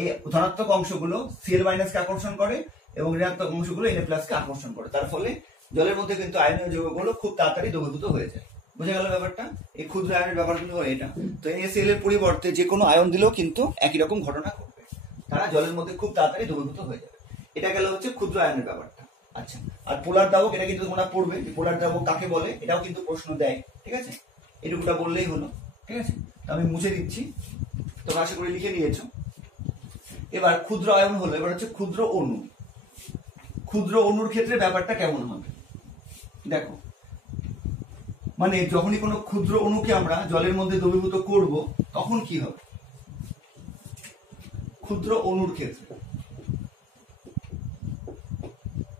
এই ধনাত্মক অংশগুলো Cl- কে আকর্ষণ করে এবং ঋণাত্মক অংশগুলো Na+ কে আকর্ষণ করে। তার ফলে জলের মধ্যে কিন্তু আয়নীয় যৌগগুলো খুব তাড়াতাড়ি দ্রবীভূত হয়ে যায়। বুঝে গেল ব্যাপারটা? এই ক্ষুদ্র আয়নের ব্যাপারগুলো এটা। তো NaCl এর পরিবর্তে যে কোনো আয়ন দিলেও কিন্তু একই রকম ঘটনা ঘটবে, তারা জলের মধ্যে খুব তাড়াতাড়ি দ্রবীভূত হয়ে যাবে। এটা গেল হচ্ছে ক্ষুদ্র আয়নের ব্যাপারটা। আচ্ছা, আর পোলার দ্রাবক, এটা কিন্তু তোমরা পড়বে যে পোলার দ্রাবক কাকে বলে, এটাও কিন্তু প্রশ্ন দেয়। ঠিক আছে, এটুকুটা বললেই হলো। ঠিক আছে, আমি মুছে দিচ্ছি, তোমরা আশা করি লিখে নিয়েছো। এবার ক্ষুদ্র আয়ন হলো, এবার হচ্ছে ক্ষুদ্র অণু। ক্ষুদ্র অণুর ক্ষেত্রে ব্যাপারটা কেমন হবে দেখো, মানে যখনই কোনো ক্ষুদ্র অণুকে আমরা জলের মধ্যে দ্রবীভূত করব তখন কি হবে। ক্ষুদ্র অণুর ক্ষেত্রে,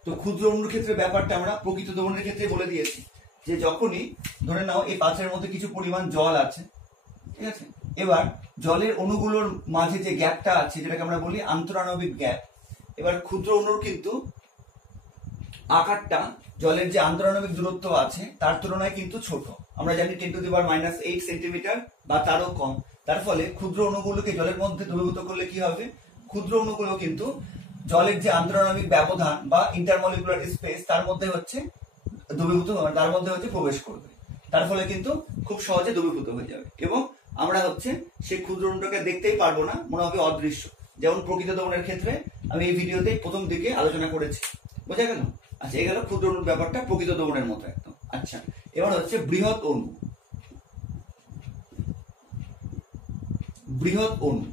তো ক্ষুদ্র অণুর ক্ষেত্রে ব্যাপারটা আমরা প্রকৃত দ্রবণের ক্ষেত্রে বলে দিয়েছি যে যখনই ধরে নাও এই পাত্রের মধ্যে কিছু পরিমাণ জল আছে, ঠিক আছে, এবার জলের অণুগুলোর মাঝে যে গ্যাপটা আছে যেটাকে আমরা বলি আন্তরাণবিক গ্যাপ, এবার ক্ষুদ্র অণুর কিন্তু আকারটা জলের যে আন্তরাণবিক দূরত্ব আছে তার তুলনায় কিন্তু ছোট। আমরা জানি 10⁻⁸ সেন্টিমিটার বা তারও কম। তার ফলে ক্ষুদ্র অণুগুলোকে জলের মধ্যে দ্রবীভূত করলে কি হবে, ক্ষুদ্র অণুগুলো কিন্তু জলের যে আন্তরাণবিক ব্যবধান বা ইন্টারমলিকুলার স্পেস তার মধ্যে হচ্ছে দ্রবীভূত, তার মধ্যে হচ্ছে প্রবেশ করবে। তার ফলে কিন্তু খুব সহজে দ্রবীভূত হয়ে যাবে এবং আমরা হচ্ছে সেই ক্ষুদ্র অণুটাকে দেখতেই পারবো না, মনে হবে অদৃশ্য। যেমন প্রকৃত দ্রবণের ক্ষেত্রে আমি এই ভিডিওতে প্রথম দিকে আলোচনা করেছি। বোঝা গেল? আচ্ছা, এই গেল ক্ষুদ্র অণুর ব্যাপারটা, প্রকৃত দ্রবণের মতো একদম। আচ্ছা, এবার হচ্ছে বৃহৎ অণু। বৃহৎ অণু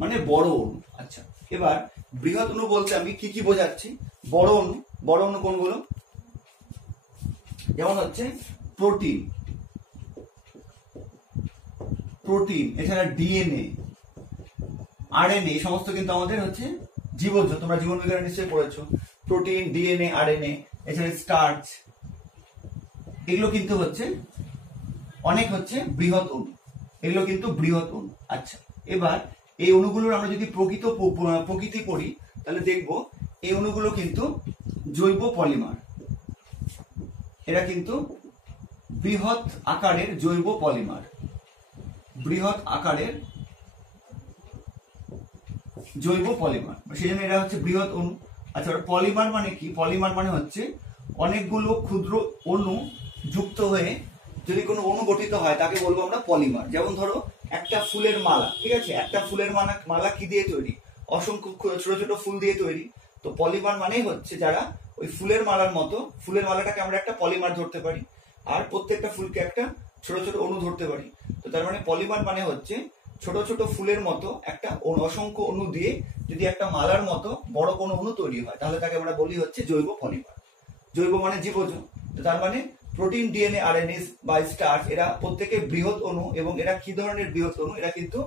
মানে বড় অণু। আচ্ছা, এবার বৃহৎ অণু বলতে আমি কি কি বোঝাচ্ছি। বড় অণু, বড় অণু কোনগুলো, যেমন হচ্ছে প্রোটিন, প্রোটিন, এছাড়া DNA, RNA, এই সমস্ত কিন্তু আমাদের হচ্ছে জীবজ, তোমরা জীবন বিজ্ঞানে নিশ্চয়ই পড়েছো। প্রোটিন, DNA, RNA, এছাড়া স্টার্চ, এগুলো কিন্তু হচ্ছে অনেক হচ্ছে বৃহৎ অণু, এগুলো কিন্তু বৃহৎ অণু। আচ্ছা, এবার এই অণুগুলোর আমরা যদি প্রকৃতি পড়ি তাহলে দেখব এই অণুগুলো কিন্তু জৈব পলিমার, এরা কিন্তু বৃহৎ আকারের জৈব পলিমার, বৃহৎ আকারের জৈব পলিমার, সেই জন্য এরা হচ্ছে বৃহৎ অণু। আচ্ছা, পলিমার মানে কি? পলিমার মানে হচ্ছে অনেকগুলো ক্ষুদ্র অণু যুক্ত হয়ে যদি কোনো অণু গঠিত হয় তাকে বলবো আমরা পলিমার। যেমন ধরো একটা ফুলের মালা, ঠিক আছে, একটা ফুলের মালা কি দিয়ে তৈরি? অসংখ্য ছোট ছোট ফুল দিয়ে তৈরি। তো পলিমার মানেই হচ্ছে যারা ওই ফুলের মালার মতো, ফুলের মালাটাকে আমরা একটা পলিমার ধরতে পারি, আর প্রত্যেকটা ফুলকে একটা ছোট ছোট অণু ধরতে পারি। তো তার মানে পলিমার মানে হচ্ছে ছোট ছোট ফুলের মতো একটা অসংখ্য অণু দিয়ে যদি একটা মালার মতো বড় কোনো অণু তৈরি হয় তাহলে তাকে আমরা বলি হচ্ছে জৈব পলিমার। জৈব মানে জীবজ। তো তার মানে প্রোটিন, DNA, RNA বা স্টার্চ, এরা প্রত্যেকে বৃহৎ অণু এবং এরা কি ধরনের বৃহৎ অণু? এরা কিন্তু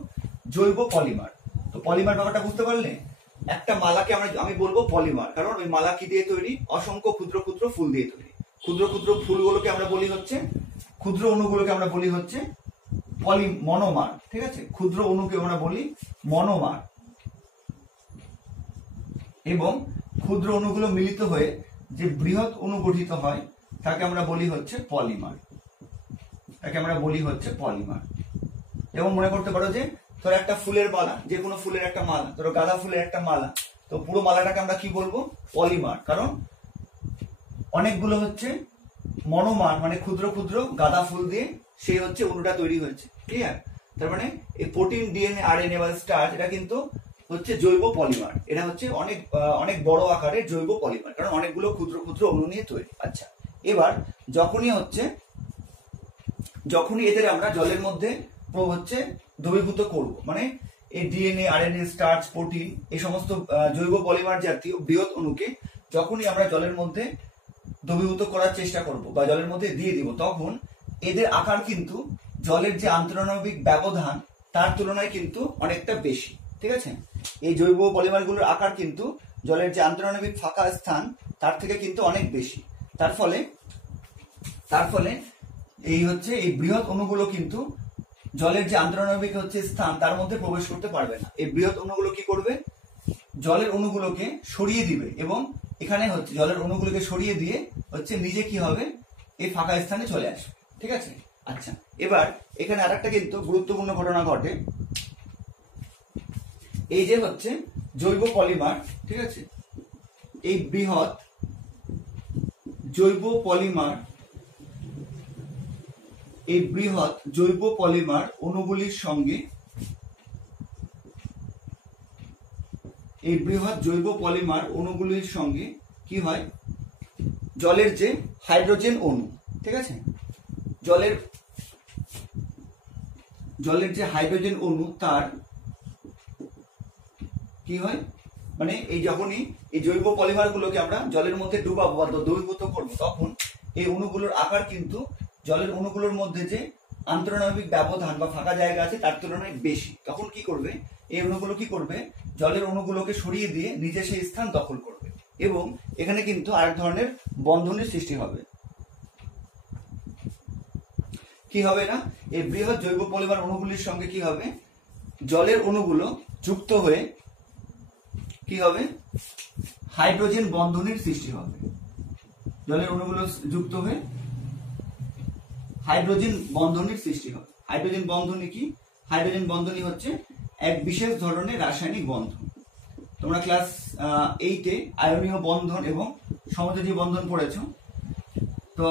জৈব পলিমার। তো পলিমার ব্যাপারটা বুঝতে পারলে? একটা মালাকে আমি বলবো পলিমার, কারণ ওই মালা কি দিয়ে তৈরি? অসংখ্য ক্ষুদ্র ক্ষুদ্র ফুল দিয়ে তৈরি। ক্ষুদ্র ক্ষুদ্র ফুলগুলোকে আমরা বলি হচ্ছে, ক্ষুদ্র অণুগুলোকে আমরা বলি হচ্ছে মনোমার। ঠিক আছে, ক্ষুদ্র অণুকে আমরা বলি মনোমার, এবং ক্ষুদ্র অণুগুলো মিলিত হয়ে যে বৃহৎ অণু গঠিত হয় তাকে আমরা বলি হচ্ছে পলিমার, তাকে আমরা বলি হচ্ছে পলিমার। যেমন মনে করতে পারো যে ধরো একটা ফুলের মালা, যে কোনো ফুলের একটা মালা, ধরো গাঁদা ফুলের একটা মালা, তো পুরো মালাটাকে আমরা কি বলবো? পলিমার, কারণ অনেকগুলো হচ্ছে মনোমার মানে ক্ষুদ্র ক্ষুদ্র গাঁদা ফুল দিয়ে সেই হচ্ছে অণুটা তৈরি হয়েছে। ক্লিয়ার? তার মানে এই প্রোটিন, DNA, RNA বা স্টার্চ, এটা কিন্তু হচ্ছে জৈব পলিমার। এটা হচ্ছে অনেক বড় আকারের জৈব পলিমার, কারণ অনেকগুলো ক্ষুদ্র ক্ষুদ্র অণু নিয়ে তৈরি। আচ্ছা, এবার যখনই এদের আমরা জলের মধ্যে হচ্ছে দ্রবীভূত করব, মানে এই DNA, RNA, স্টার্চ, প্রোটিন, এই সমস্ত জৈব পলিমার জাতীয় বৃহৎ অণুকে যখনই আমরা জলের মধ্যে দ্রবীভূত করার চেষ্টা করব বা জলের মধ্যে দিয়ে দিব, তখন এদের আকার কিন্তু জলের যে আন্তরাণবিক ব্যবধান তার তুলনায় কিন্তু অনেকটা বেশি। ঠিক আছে, এই জৈব পলিমারগুলোর আকার কিন্তু জলের যে আন্তরাণবিক ফাঁকা স্থান তার থেকে কিন্তু অনেক বেশি। তার ফলে এই হচ্ছে এই বৃহৎ অণুগুলো কিন্তু জলের যে আন্তঃনাবিক হচ্ছে স্থান তার মধ্যে প্রবেশ করতে পারবে না। এই বৃহৎ অণুগুলো কি করবে, জলের অণুগুলোকে সরিয়ে দিবে এবং এখানে হচ্ছে জলের অণুগুলোকে সরিয়ে দিয়ে হচ্ছে নিজে কি হবে, এই ফাঁকা স্থানে চলে আসবে। ঠিক আছে, আচ্ছা এবার এখানে আরেকটা কিন্তু গুরুত্বপূর্ণ ঘটনা ঘটে। এই যে হচ্ছে জৈব পলিমার, ঠিক আছে, এই বৃহৎ জৈব পলিমার, এই বৃহৎ জৈব পলিমার অণুগুলির সঙ্গে, এই বৃহৎ জৈব পলিমার অণুগুলির সঙ্গে কি হয়, জলের যে হাইড্রোজেন অণু, ঠিক আছে, জলের যে হাইড্রোজেন অণু তার কি হয়, মানে এই যখনই এই জৈব পলিমার গুলোকে আমরা জলের মধ্যে ডুবাবো বা দ্রবীভূত করবো, তখন এই অণুগুলোর আকার কিন্তু জলের অণুগুলোর মধ্যে যে আন্তঃনাবিক ব্যবধান বা ফাঁকা জায়গা আছে তার তুলনায় বেশি। তখন কি করবে, এই অণুগুলো কি করবে, জলের অণুগুলোকে সরিয়ে দিয়ে নিজে সেই স্থান দখল করবে এবং এখানে কিন্তু আরেক ধরনের বন্ধনের সৃষ্টি হবে। কি হবে না, এই বৃহৎ জৈব পলিমার অণুগুলির সঙ্গে কি হবে, জলের অণুগুলো যুক্ত হয়ে কি হবে, হাইড্রোজেন বন্ধনের সৃষ্টি হবে। জলের অণুগুলো যুক্ত হয়ে হাইড্রোজেন বন্ধনের সৃষ্টি হবে। হাইড্রোজেন বন্ধনী কি, হাইড্রোজেন বন্ধনী হচ্ছে এক বিশেষ ধরনের রাসায়নিক বন্ধন। তোমরা ক্লাস 8-এ আয়নীয় বন্ধন এবং সমযোজী বন্ধন পড়েছো। তো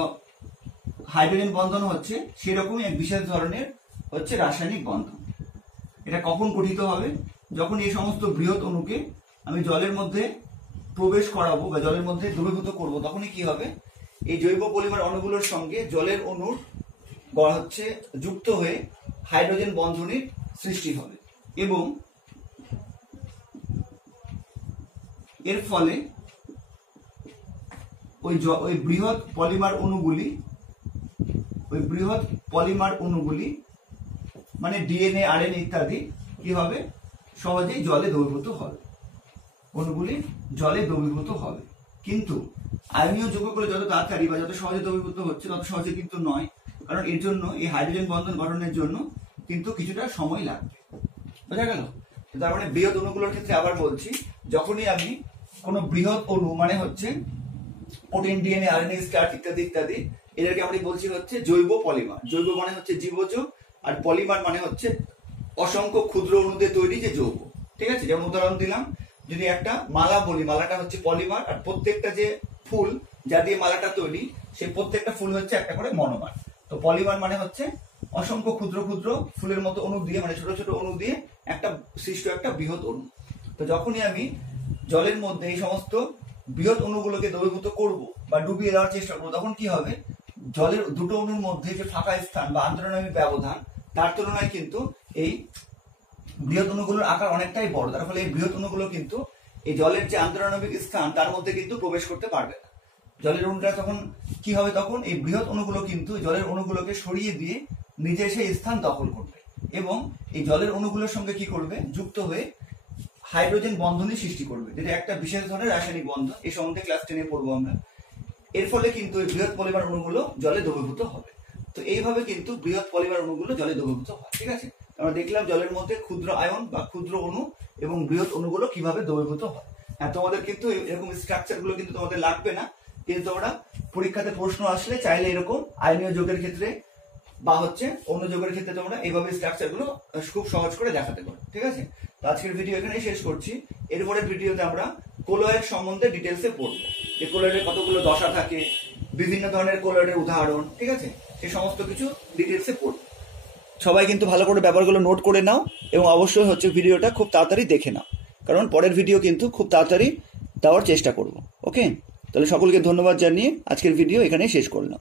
হাইড্রোজেন বন্ধন হচ্ছে সেরকমই এক বিশেষ ধরনের হচ্ছে রাসায়নিক বন্ধন। এটা কখন গঠিত হবে, যখন এই সমস্ত বৃহৎ অণুকে আমি জলের মধ্যে প্রবেশ করাবো বা জলের মধ্যে দ্রবীভূত করব, তখনই কি হবে, এই জৈব পলিমার অণুগুলোর সঙ্গে জলের অণুর হচ্ছে যুক্ত হয়ে হাইড্রোজেন বন্ধনের সৃষ্টি হবে এবং এর ফলে ওই বৃহৎ পলিমার অণুগুলি মানে ডিএনএ, আরএনএ ইত্যাদি কি হবে, সহজেই জলে দ্রবীভূত হবে, অণুগুলি জলে দ্রবীভূত হবে। কিন্তু আয়নীয় যৌগগুলো যত তাড়াতাড়ি বা যত সহজে দ্রবীভূত হচ্ছে তত সহজে কিন্তু নয়, কারণ এর জন্য এই হাইড্রোজেন বন্ধন গঠনের জন্য কিন্তু কিছুটা সময় লাগবে। বোঝা গেল? তার মানে বৃহৎ অণুগুলোর ক্ষেত্রে আবার বলছি, যখনই আমি কোনো বৃহৎ অণু মানে হচ্ছে প্রোটিন, ডিএনএ, আরএনএ, স্টার্চ ইত্যাদি ইত্যাদি, এদেরকে আমরা বলছি হচ্ছে জৈব পলিমার। জৈব মানে হচ্ছে জীবজ, আর পলিমার মানে হচ্ছে অসংখ্য ক্ষুদ্র অণুদের তৈরি যে যৌগ। ঠিক আছে, যেমন উদাহরণ দিলাম, যদি একটা মালা বলি, মালাটা হচ্ছে পলিমার, আর প্রত্যেকটা যে ফুল যা দিয়ে মালাটা তৈরি, সেই প্রত্যেকটা ফুল হচ্ছে একটা করে মনোমার। তো পলিমার মানে হচ্ছে অসংখ্য ক্ষুদ্র ক্ষুদ্র ফুলের মতো অণু দিয়ে, মানে ছোট ছোট অণু দিয়ে একটা সৃষ্ট একটা বৃহৎ অণু। তো যখনই আমি জলের মধ্যে এই সমস্ত বৃহৎ অণুগুলোকে দ্রবীভূত করব বা ডুবিয়ে দেওয়ার চেষ্টা করবো, তখন কি হবে, জলের দুটো অণুর মধ্যে যে ফাঁকা স্থান বা আন্তঃনাবিক ব্যবধান তার তুলনায় কিন্তু এই বৃহৎ অণুগুলোর আকার অনেকটাই বড়। তার ফলে এই বৃহৎ অণুগুলো কিন্তু এই জলের যে আন্তঃনাবিক স্থান তার মধ্যে কিন্তু প্রবেশ করতে পারবে না। জলের অণুটা তখন কি হবে, তখন এই বৃহৎ অণুগুলো কিন্তু জলের অণুগুলোকে সরিয়ে দিয়ে নিজে সেই স্থান দখল করবে এবং এই জলের অণুগুলোর সঙ্গে কি করবে, যুক্ত হয়ে হাইড্রোজেন বন্ধনের সৃষ্টি করবে, যেটা একটা বিশেষ ধরনের রাসায়নিক বন্ধন। এই সম্বন্ধে ক্লাস 10-এ পড়বো আমরা। এর ফলে কিন্তু এই বৃহৎ পলিমার অণুগুলো জলে দ্রবীভূত হবে। তো এইভাবে কিন্তু বৃহৎ পলিমার অণুগুলো জলে দ্রবীভূত হয়। ঠিক আছে, আমরা দেখলাম জলের মধ্যে ক্ষুদ্র আয়ন বা ক্ষুদ্র অণু এবং বৃহৎ অণুগুলো কিভাবে দ্রবীভূত হয়। হ্যাঁ, তোমাদের কিন্তু এরকম স্ট্রাকচার গুলো কিন্তু তোমাদের লাগবে না, কিন্তু তোমরা পরীক্ষাতে প্রশ্ন আসলে চাইলে এরকম আয়নীয় যৌগের ক্ষেত্রে বা হচ্ছে অন্য যৌগের ক্ষেত্রে তোমরা এইভাবে স্ট্রাকচার গুলো খুব সহজ করে দেখাতে পারো। ঠিক আছে, তো আজকের ভিডিও এখানেই শেষ করছি। এরপরের ভিডিওতে আমরা কোলয়েড সম্বন্ধে ডিটেলসে পড়বো, যে কোলয়েডের কতগুলো দশা থাকে, বিভিন্ন ধরনের কোলয়েডের উদাহরণ, ঠিক আছে, সেই সমস্ত কিছু ডিটেলসে পড়বো। সবাই কিন্তু ভালো করে ব্যাপারগুলো নোট করে নাও এবং অবশ্যই হচ্ছে ভিডিওটা খুব তাড়াতাড়ি দেখে নাও, কারণ পরের ভিডিও কিন্তু খুব তাড়াতাড়ি দেওয়ার চেষ্টা করব। ওকে, তাহলে সকলকে ধন্যবাদ জানিয়ে আজকের ভিডিও এখানেই শেষ করলাম।